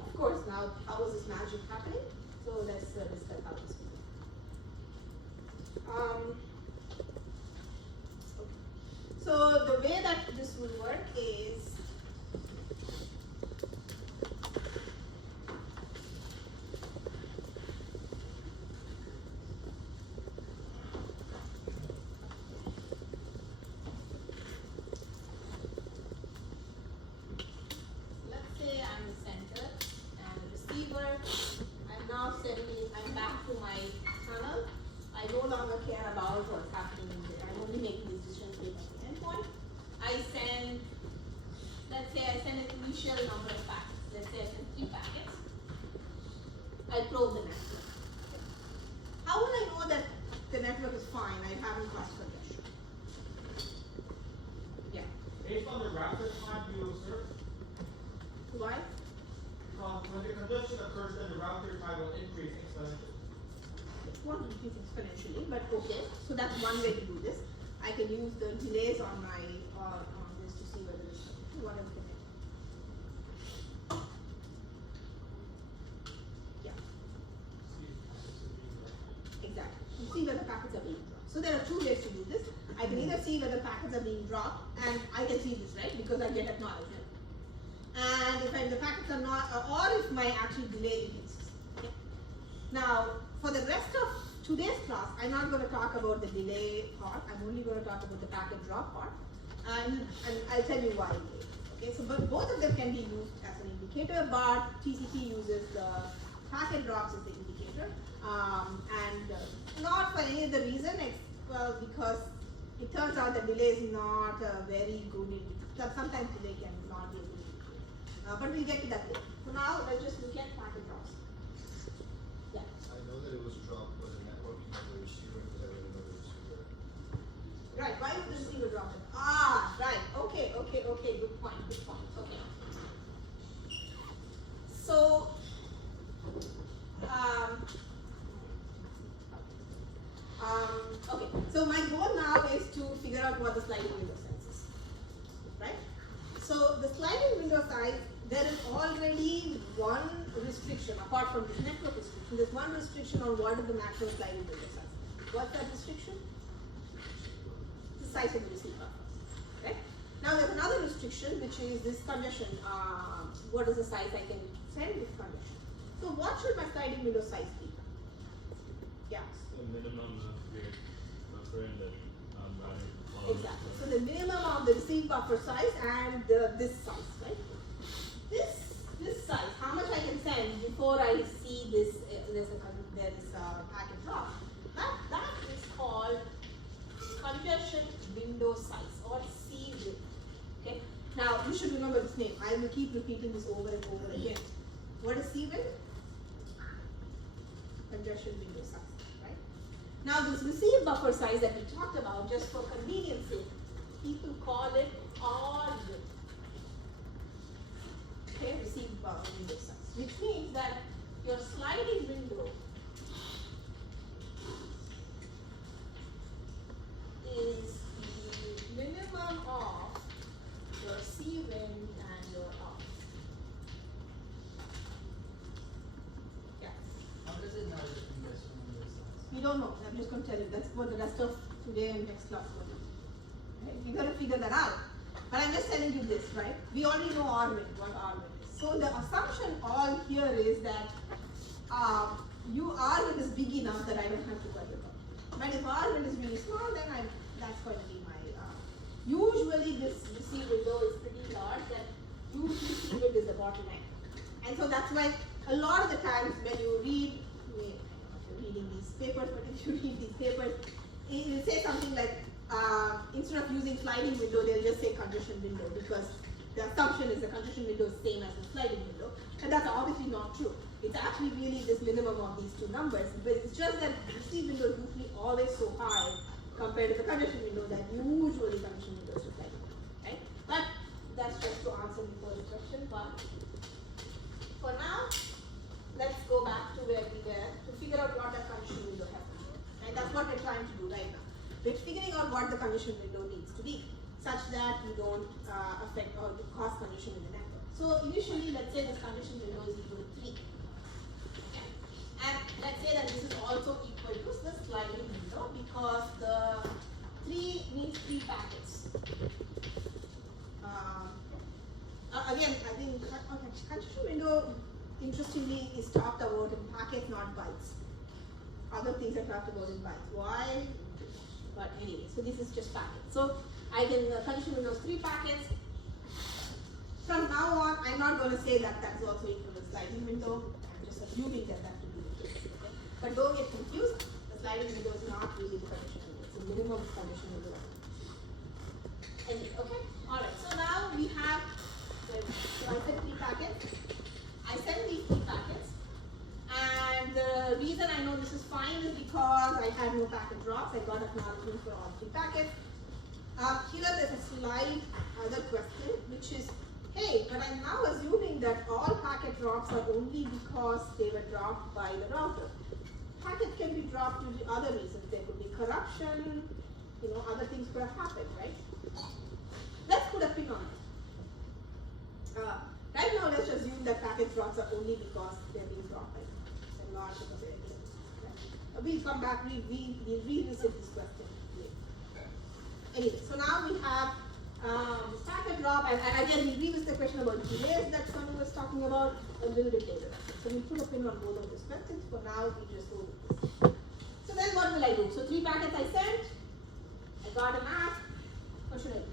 Of course, now how is this magic happening? So let's discuss how this will work. Okay. So the way that this will work is I'm back to my tunnel. I no longer care about what's happening in there. I'm only making decisions based on the endpoint. Let's say I send an initial number of packets. Let's say I send 3 packets. I probe the network. How will I know that the network is fine? I haven't caused congestion. Yeah. Based on the router time you observe, Why? when the congestion occurs, then the router time will increase exponentially. It won't increase exponentially, but okay. So that's one way to do this. I can use the delays on my on this to see whether it's what is the net. Yeah. Exactly. You see whether packets are being dropped. So there are 2 ways to do this. I can either see whether packets are being dropped, and I can see this, right? Because I get acknowledgement. And if the packets are not, or if my actual delay increases. Okay. Now, for the rest of today's class, I'm not going to talk about the delay part. I'm only going to talk about the packet drop part, and I'll tell you why. Okay, so but both of them can be used as an indicator, but TCP uses the packet drops as the indicator, and not for any other reason. Well, because it turns out that delay is not a very good indicator. Sometimes delay can not be a good indicator. But we'll get to that later. So now let's just look at packet drops. Yeah. I know that it was dropped by the networking of the receiver because I read another receiver. Right, why is the receiver dropped? Ah, right. Okay. Good point. Okay. So, okay. So my goal now is to figure out what the sliding window size is. Right? So the sliding window size, there is already one restriction apart from this network restriction. There's one restriction on what is the maximum sliding window size. What's that restriction? The size of the receiver. Right? Now there's another restriction which is this congestion. What is the size I can send with congestion? So what should my sliding window size be? Yeah. The minimum of your buffer and the router. Exactly. So the minimum of the receive buffer size and this size, right? This size, how much I can send before I see this there is a packet drop. That is called congestion window size or CWIN. Okay. Now you should remember this name. I will keep repeating this over and over again. What is CWIN? Congestion window size, right? Now this receive buffer size that we talked about, just for convenience sake, people call it RWIN. Okay, receive window size, which means that your sliding window is the minimum of your CWIN and your R. Yeah. How does it matter the congestion window size? We don't know. I'm just going to tell you. That's what the rest of today and next class will do. Right? You got to figure that out. But I'm just telling you this, right? We already know RWIN, what RWIN is. So the assumption all here is that RWIN is big enough that I don't have to worry about it. But if RWIN is really small, then that's going to be my. Usually this receive window is pretty large. That usually CWIN is the bottleneck, and so that's why a lot of the times when you read. Reading these papers, but if you read these papers, it will say something like instead of using sliding window, they'll just say congestion window because the assumption is the congestion window is same as the sliding window, and that's obviously not true. It's actually really this minimum of these two numbers, but it's just that the receive window is usually always so high compared to the congestion window that usually congestion windows are sliding window, right? But that's just to answer before the question. But for now, let's go back to where we were to figure out what the congestion window has to be. Right? That's what we're trying to do right now. We're figuring out what the congestion window needs to be, such that you don't affect or cause congestion in the network. So initially, let's say this congestion window is equal to 3. Okay? And let's say that this is also equal to the sliding window because the 3 means 3 packets. Again, I think congestion window, interestingly, is talked about in packets, not bytes. Other things are talked about in bytes. Why? But anyway, so this is just packets. So I can congestion windows 3 packets. From now on, I'm not going to say that that's also equal to the sliding window. I'm just assuming that that will be the case. Okay? But don't get confused. The sliding window is not really the congestion window. It's the minimum congestion window. Okay. All right. So now we have. So I said 3 packets. I send these 3 packets. And the reason I know this is fine is because I had no packet drops. I got acknowledgement for all 3 packets. Here there's a slide, other question, which is, hey, but I'm now assuming that all packet drops are only because they were dropped by the router. Packets can be dropped due to other reasons. There could be corruption, other things could have happened, right? Let's put a pin on it. Right now, let's assume that packet drops are only because they're being dropped by the router and not because of anything else. Right? We'll come back, we'll revisit this question later. Anyway, so now we have this packet drop, and again, we revisit the question about delays that Sonu was talking about a little bit later. So we'll put a pin on both of these questions. For now, we just go with this. So then what will I do? So 3 packets I sent, I got an ask, what should I do?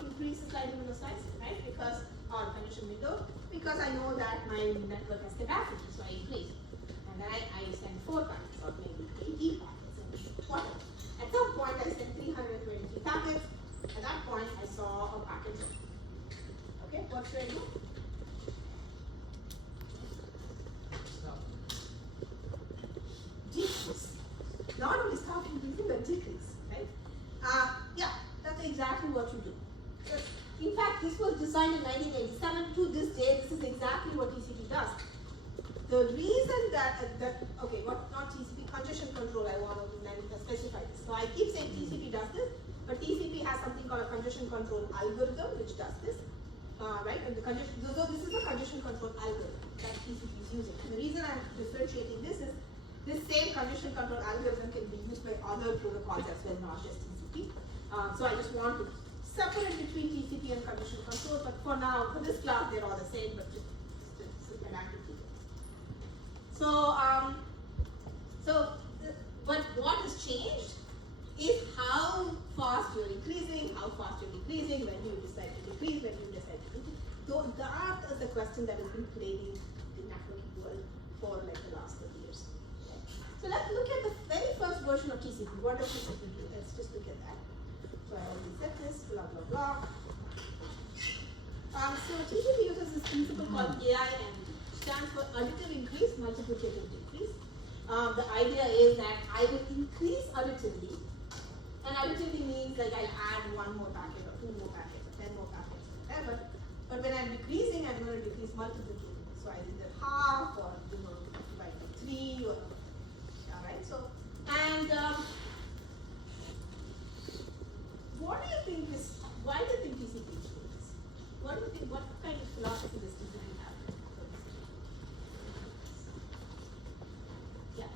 Increase the sliding window size, right? Because, or congestion window, because I know that my network has capacity, so I increase. And then I send 4 packets, or maybe 80 packets, and whatever. At some point, I sent 323 packets. At that point, I saw a packet drop. Okay, what should I do? Stop. Decrease. Not only stop increasing, but decrease, right? Yeah, that's exactly what you do. In fact, this was designed in 1987. To this day, this is exactly what TCP does. The reason that okay, not TCP, congestion control, I want to specify this. So I keep saying TCP does this But TCP has something called a congestion control algorithm which does this, right? And the congestion, so this is a congestion control algorithm that TCP is using. And the reason I'm differentiating this is this same congestion control algorithm can be used by other protocols as well, not just TCP. So I just want to separate between TCP and congestion control, but for now, for this class, they're all the same, but just semantically. But what has changed is how fast you're increasing, how fast you're decreasing, when you decide to decrease, when you decide to increase. So that is the question that has been plaguing the networking world for like the last 30 years. Okay. So let's look at the very first version of TCP. What does TCP do? Let's just look at that. So I already said this, blah, blah, blah. So TCP uses this principle called AIMD, stands for additive increase, multiplicative decrease. The idea is that I will increase additively, and additively means like I'll add one more packet or two more packets or 10 more packets or whatever. But when I'm decreasing, I'm going to decrease multiplicatively. So I either half or divide by 3 or alright. So and what do you think is, why do you think TCP is doing this? What do you think, what kind of philosophy does TCP have? Yeah.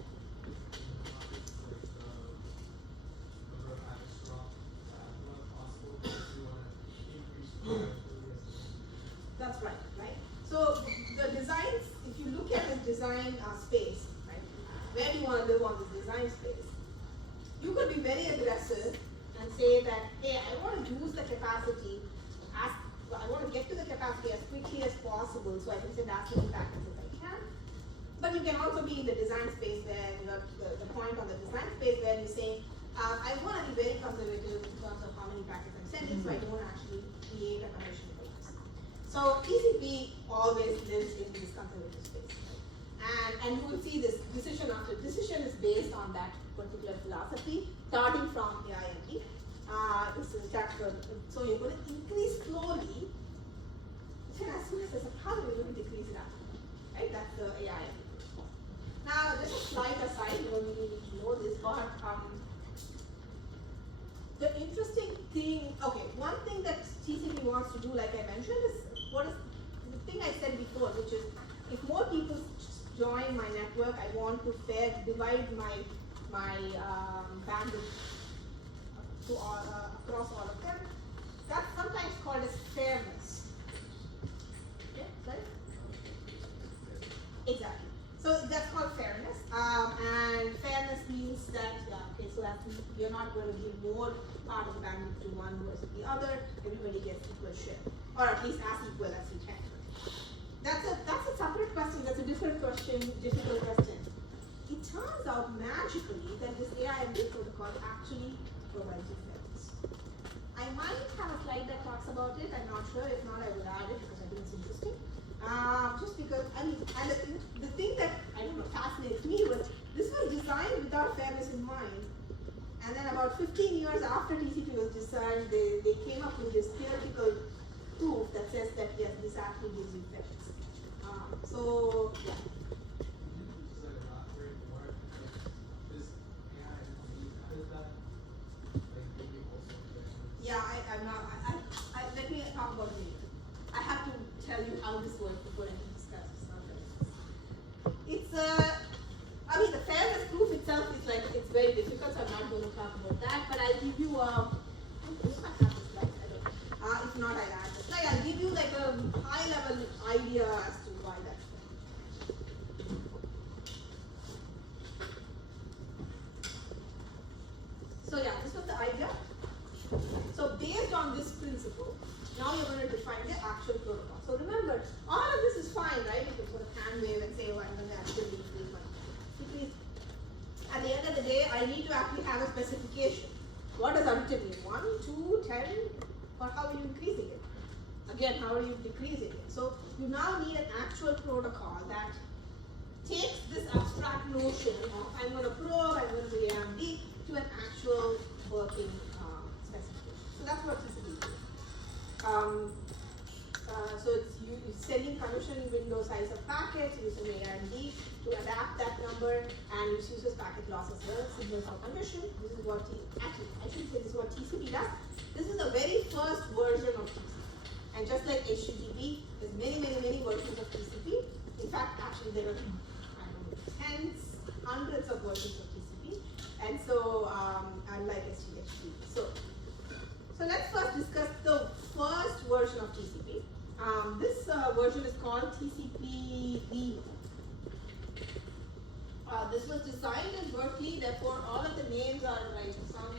That's right, right? So the designs, if you look at this design space, right, where do you want to live on this design space? You could be very aggressive and say that, hey, I want to use the capacity as, I want to get to the capacity as quickly as possible, so I can send as many packets as I can. But you can also be in the design space where you have the point on the design space where you're saying, I want to be very conservative in terms of how many packets I'm sending, so I don't actually create a condition collapse. So TCP always lives in this conservative space. And you will see this decision after decision is based on that particular philosophy, starting from AIMD. This is so you're going to increase slowly, then as soon as there's a problem, you're going to decrease it after. Right? That's the AIMD. Now, just a slight aside, you don't really need to know this, but the interesting thing, okay, one thing that TCP wants to do, like I mentioned, is what is the thing I said before, which is if more people join my network, I want to divide my bandwidth to all, across all of them. That's sometimes called as fairness. Okay, sorry? Exactly. So that's called fairness. And fairness means that, okay, so that you're not going to give more part of the bandwidth to one versus the other. Everybody gets equal share, or at least as equal as you can. That's a separate question. That's a different question, difficult question. It turns out magically that this AIMD protocol actually provides you fairness. I might have a slide that talks about it. I'm not sure. If not, I will add it because I think it's interesting. Just because, I mean, and the thing that, I don't know, fascinates me was this was designed without fairness in mind. And then about 15 years after TCP was designed, they came up with this theoretical proof that says that yes, this actually gives you fairness. So, yeah. Yeah, I'm not, let me talk about it. I have to tell you how this works before I can discuss it. It's I mean, the fairness proof itself is like, it's very difficult, so I'm not going to talk about that, but I'll give you if I have the slide, I don't know. If not, I'll add the slide. I'll give you like a high level idea as to why that's fair. So yeah, this was the idea. So based on this principle, now you're going to define the actual protocol. So remember, all of this is fine, right? You can sort of hand wave and say, oh, I'm going to actually increase my decrease. At the end of the day, I need to actually have a specification. What does additive mean? 1, 2, 10? Or how are you increasing it? Again, how are you decreasing it? So you now need an actual protocol that takes this abstract notion of I'm going to probe, I'm going to do AMD to an actual working specification. So that's what TCP is. So it's sending condition window size of packets using ARMD to adapt that number, and it uses packet loss as well, signals for condition. This is what actually I should say this is what TCP does. This is the very first version of TCP. And just like HTTP, there's many versions of TCP. In fact, actually there are I don't know, tens, hundreds of versions of TCP. And so unlike HTTP. So let's first discuss the first version of TCP. This version is called TCP VNO. This was designed in Berkeley, therefore all of the names are like some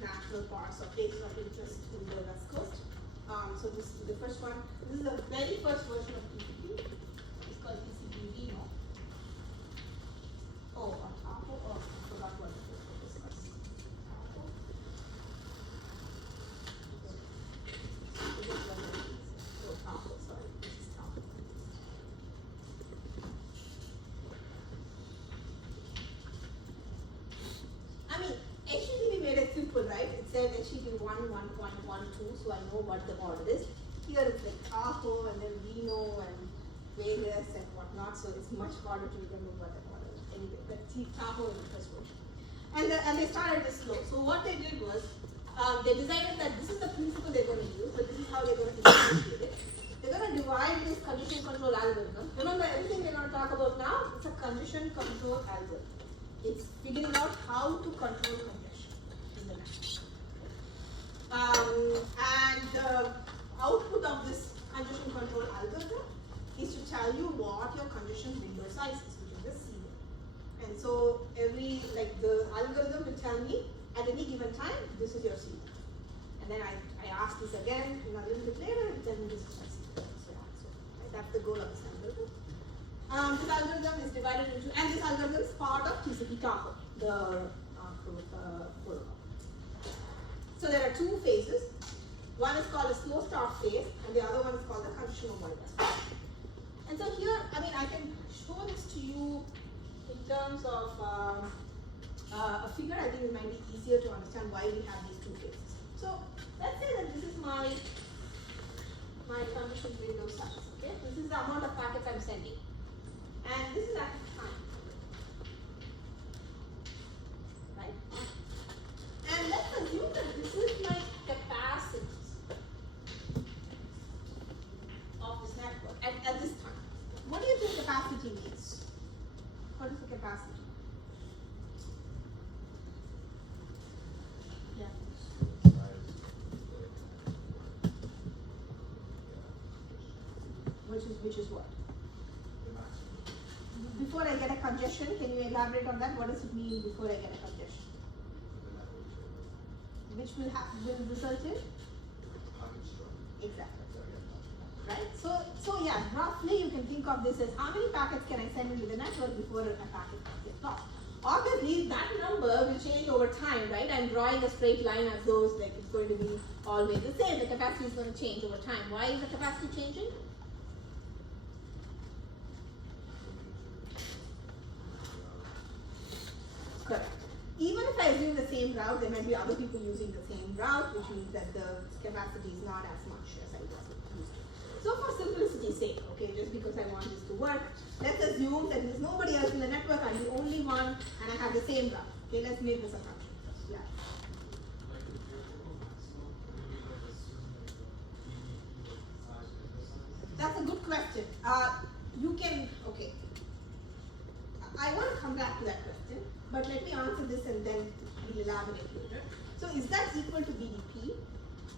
national parks or places of interest in the West Coast. So this is the first one. This is the very first version of TCP. It's called TCP VNO. Oh, Tahoe. Oh, I forgot what it was for this was. Tahoe. Oh, Tahoe, sorry. This is Tahoe. I mean, HTTP made it simple, right? It said HTTP 1.1.12, so I know what the order is. Here it's like Tahoe and then Reno and Vegas and whatnot, so it's much harder to remember what the order is. Anyway, but Tahoe is the first version. And they started this slow. So what they did was, they decided that this is the principle they're going to use, but this is how they're going to implement it. They're going to divide this condition control algorithm. Remember, everything we're going to talk about now, it's a condition control algorithm. It's figuring out how to control congestion in the network. And the output of this congestion control algorithm is to tell you what your congestion window size is, which is the C. And so the algorithm will tell me at any given time, this is your C. And then I ask this again a little bit later, and then this is my C. So that's the goal of this algorithm. This algorithm is divided into, and this algorithm is part of TCP Tahoe, the protocol. So there are two phases. One is called a slow start phase, and the other one is called the conditional bypass phase. And so here, I mean, I can show this to you in terms of a figure. I think it might be easier to understand why we have these two phases. So let's say that this is my condition window size. Okay, this is the amount of packets I'm sending. And this is at time, right? And let's assume that this is my capacity of this network at this time. What do you think capacity means? What is the capacity? Yeah. Which is what? Before I get a congestion, can you elaborate on that? What does it mean before I get a congestion? Which will result in? Exactly. Right? So yeah, roughly you can think of this as how many packets can I send into the network before a packet gets lost. Obviously, that number will change over time, right? I'm drawing a straight line as though like it's going to be always the same. The capacity is going to change over time. Why is the capacity changing? Correct. Even if I assume the same route, there might be other people using the same route, which means that the capacity is not as much as I was used to. So for simplicity's sake, okay, just because I want this to work, let's assume that there's nobody else in the network, I'm the only one, and I have the same route. Okay, let's make this assumption first. Yeah. That's a good question. You can, okay. I want to come back to that question, but let me answer this and then we'll elaborate later. So is that equal to BDP?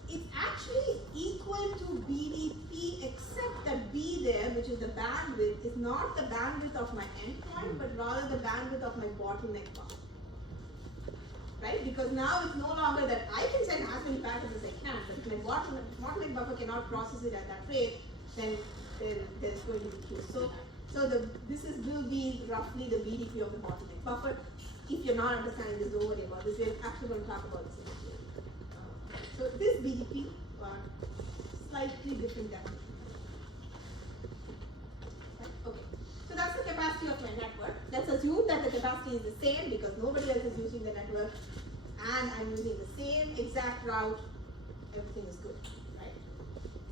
It's actually equal to BDP, except that B there, which is the bandwidth, is not the bandwidth of my endpoint, but rather the bandwidth of my bottleneck buffer. Right? Because now it's no longer that I can send as many packets as I can, but if my bottleneck buffer cannot process it at that rate, then there's going to be queues. So this will be roughly the BDP of the bottleneck buffer. If you're not understanding this, don't worry about this. We're actually going to talk about this in a few. So this BDP, slightly different definition. Okay. So that's the capacity of my network. Let's assume that the capacity is the same because nobody else is using the network, and I'm using the same exact route. Everything is good, right?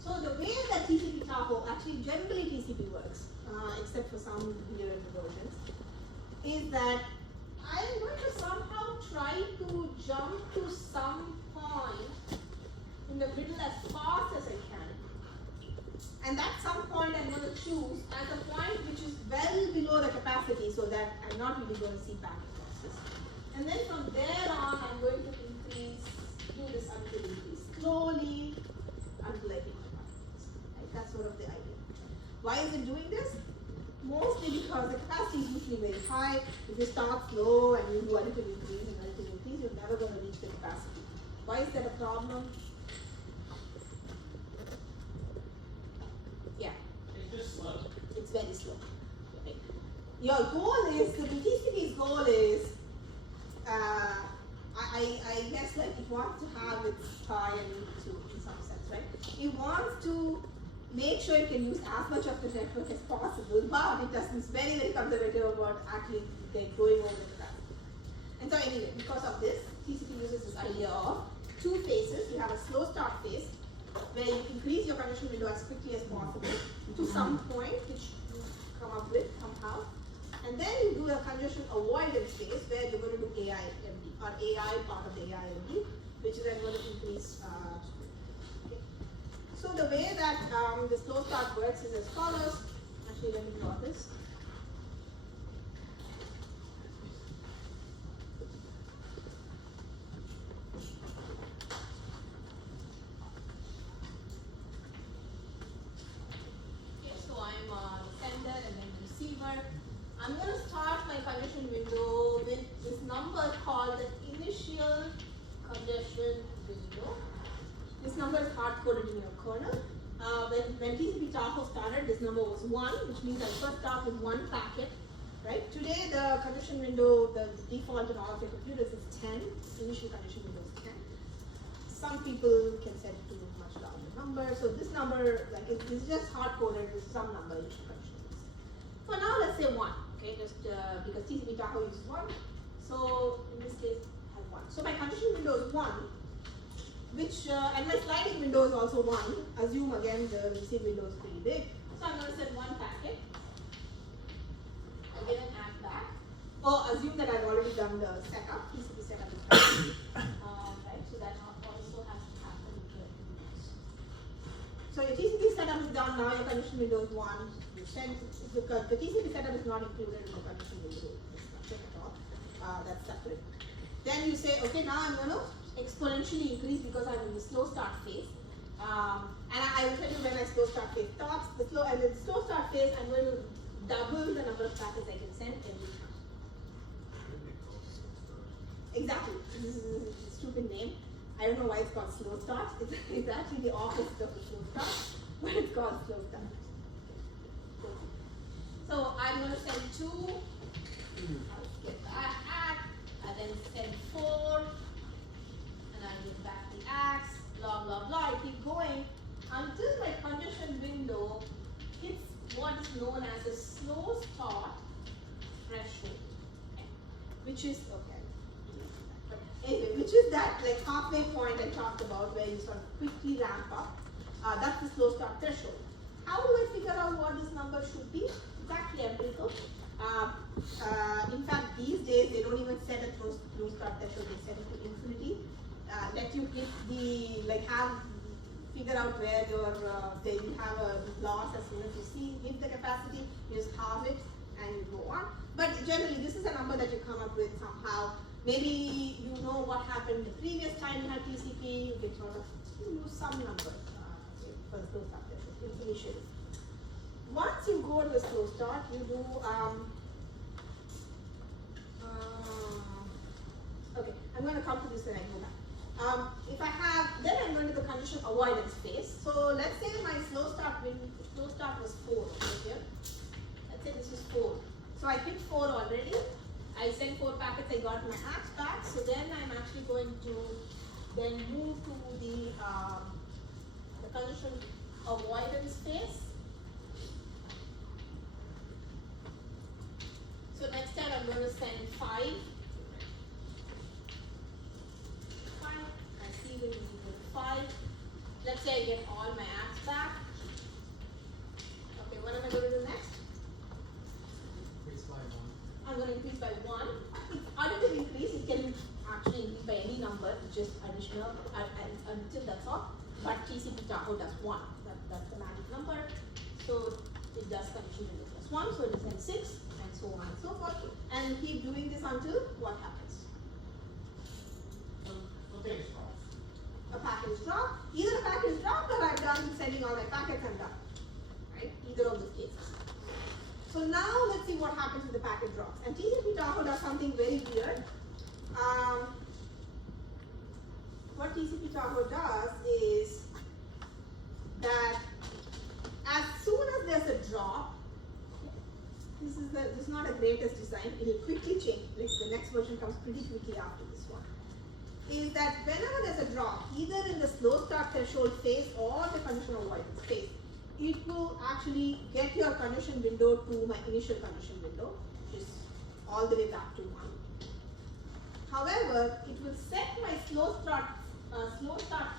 So the way that TCP Tahoe, actually generally TCP works, except for some newer versions, is that I'm going to somehow try to jump to some point in the middle as fast as I can. And that some point I'm going to choose as a point which is well below the capacity so that I'm not really going to see packet losses. And then from there on, I'm going to do this until increase slowly until I hit the packets. Right? That's sort of the idea. Why is it doing this? Mostly because the capacity is usually very high. If you start slow and you do additive increase and additive increase, you're never going to reach the capacity. Why is that a problem? Yeah. It's just slow. It's very slow. Okay. Your goal is, the TCP's goal is, I guess like it wants to have its pie and eat it too, in some sense, right? It wants to make sure it can use as much of the network as possible, but it doesn't, it's very, very conservative about actually going over the capacity. And so anyway, because of this, TCP uses this idea of two phases. You have a slow start phase, where you increase your condition window as quickly as possible to some point which you come up with somehow. And then you do a congestion avoidance phase where you're going to do AIMD or AI part of the AIMD, which is then going to increase. Okay. So the way that the slow start works is as follows. Actually, let me draw this. I'm going to start my congestion window with this number called the initial congestion window. This number is hard-coded in your kernel. When TCP Tahoe started, this number was 1, which means I first start with 1 packet. Right? Today, the congestion window, the default in all of your computers is 10. Initial congestion window is 10. Some people can set it to a much larger number. So this number, like it's just hard-coded with some number initial congestion windows. For now, let's say 1. Okay, just because TCP Tahoe uses 1, so in this case, I have 1. So my condition window is 1, which, and my sliding window is also 1. Assume again the receive window is pretty big. So I'm going to set 1 packet. I get an ACK back. Oh, assume that I've already done the setup. TCP setup is done. Right, so that also has to happen here. So your TCP setup is done, now your condition window is 1. You send, because the TCP setup is not included in the condition window at all. That's separate. Then you say, okay, now I'm going to exponentially increase because I'm in the slow start phase. And I will tell you when my slow start phase starts. And the slow start phase, I'm going to double the number of packets I can send every time. Exactly. This is a stupid name. I don't know why it's called slow start. It's actually the opposite of the slow start, but it's called slow start. So I'm going to send 2, I'll get that ACK, I then send 4, and I get back the ACKs, blah blah blah. I keep going until my congestion window hits what is known as a slow start threshold, which is anyway, which is that like halfway point I talked about where you sort of quickly ramp up. That's the slow start threshold. How do I figure out what this number should be? It's actually empirical. In fact, these days they don't even set a slow start threshold, they set it to infinity. Let you hit the, figure out where your, they will have a loss as soon as you hit the capacity, you just halve it and you go on. But generally, this is a number that you come up with somehow. Maybe you know what happened the previous time you had TCP, you can sort of use some number for the slow start threshold initially. Once you go to the slow start, you do, okay, I'm going to come to this when I go back. If I have, then I'm going to the condition avoidance phase. So let's say my slow start was 4 over here. Let's say this is 4. So I hit 4 already. I sent 4 packets, I got my ACKs back. So then I'm actually going to then move to the condition avoidance phase. So next time I'm going to send 5. 5. I see when you go 5. let's say I get all my apps back. Okay, what am I going to do next? Increase by 1. I'm going to increase by 1. It's additive increase, it can actually increase by any number, it's just additional until that's all. But TCP Tahoe does 1. That's the magic number. So it does condition window plus 1, so it is then 6, and so on and so forth. And keep doing this until what happens? Okay, it's wrong. A packet is dropped. Either a packet is dropped or I'm done sending all my packets and done. Right? Either of those cases. So now let's see what happens when the packet drops. And TCP Tahoe does something very weird. What TCP Tahoe does is that as soon as there's a drop, this is not a greatest design, it will quickly change. Like the next version comes pretty quickly after this one. Is that whenever there's a drop, either in the slow start threshold phase or the condition avoidance phase, it will actually get your condition window to my initial condition window, which is all the way back to 1. However, it will set my slow start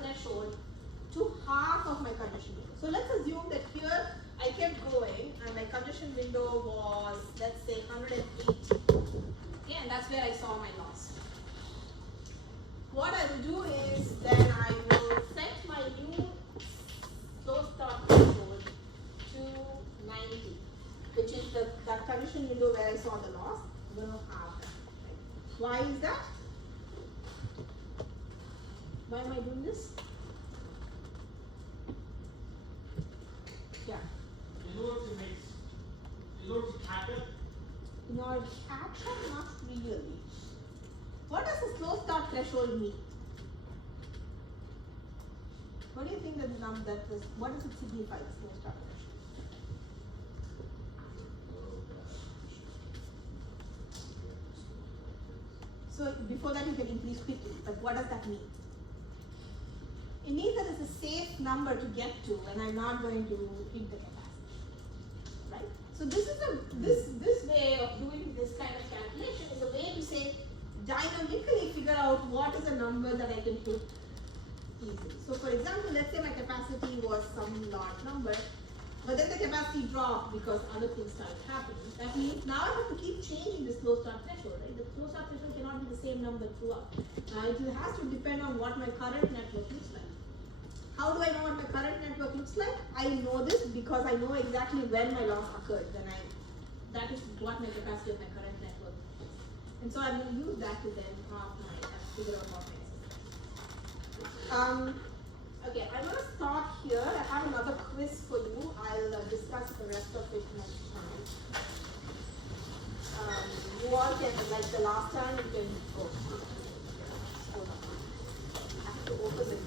threshold to half of my condition window. So let's assume that here I kept going and my condition window was, let's say, 108. Okay, and that's where I saw my loss. What I will do is then I will set my new slow start threshold to 90, which is that condition window where I saw the loss. I'm going to have that. Right? Why is that? Why am I doing this? Yeah. In order to catch up, In order to catch up, not really. What does the slow start threshold mean? What do you think what does it signify, the slow start threshold? So before that you can increase quickly, but what does that mean? It means that it's a safe number to get to when I'm not going to hit the capacity, right? So this is this way of doing this kind of calculation is a way to say dynamically figure out what is a number that I can hit easily. So for example, let's say my capacity was some large number, but then the capacity dropped because other things started happening. That means now I have to keep changing the slow start threshold, right? The slow start threshold cannot be the same number throughout. It has to depend on what my current network looks like. How do I know what my current network looks like? I know this because I know exactly when my loss occurred. That is what my capacity of my current network is. And so I'm going to use that to then figure out what my okay, I'm going to stop here. I have another quiz for you. I'll discuss the rest of it next time. You all can, like the last time, you can go. Hold on. I have to open the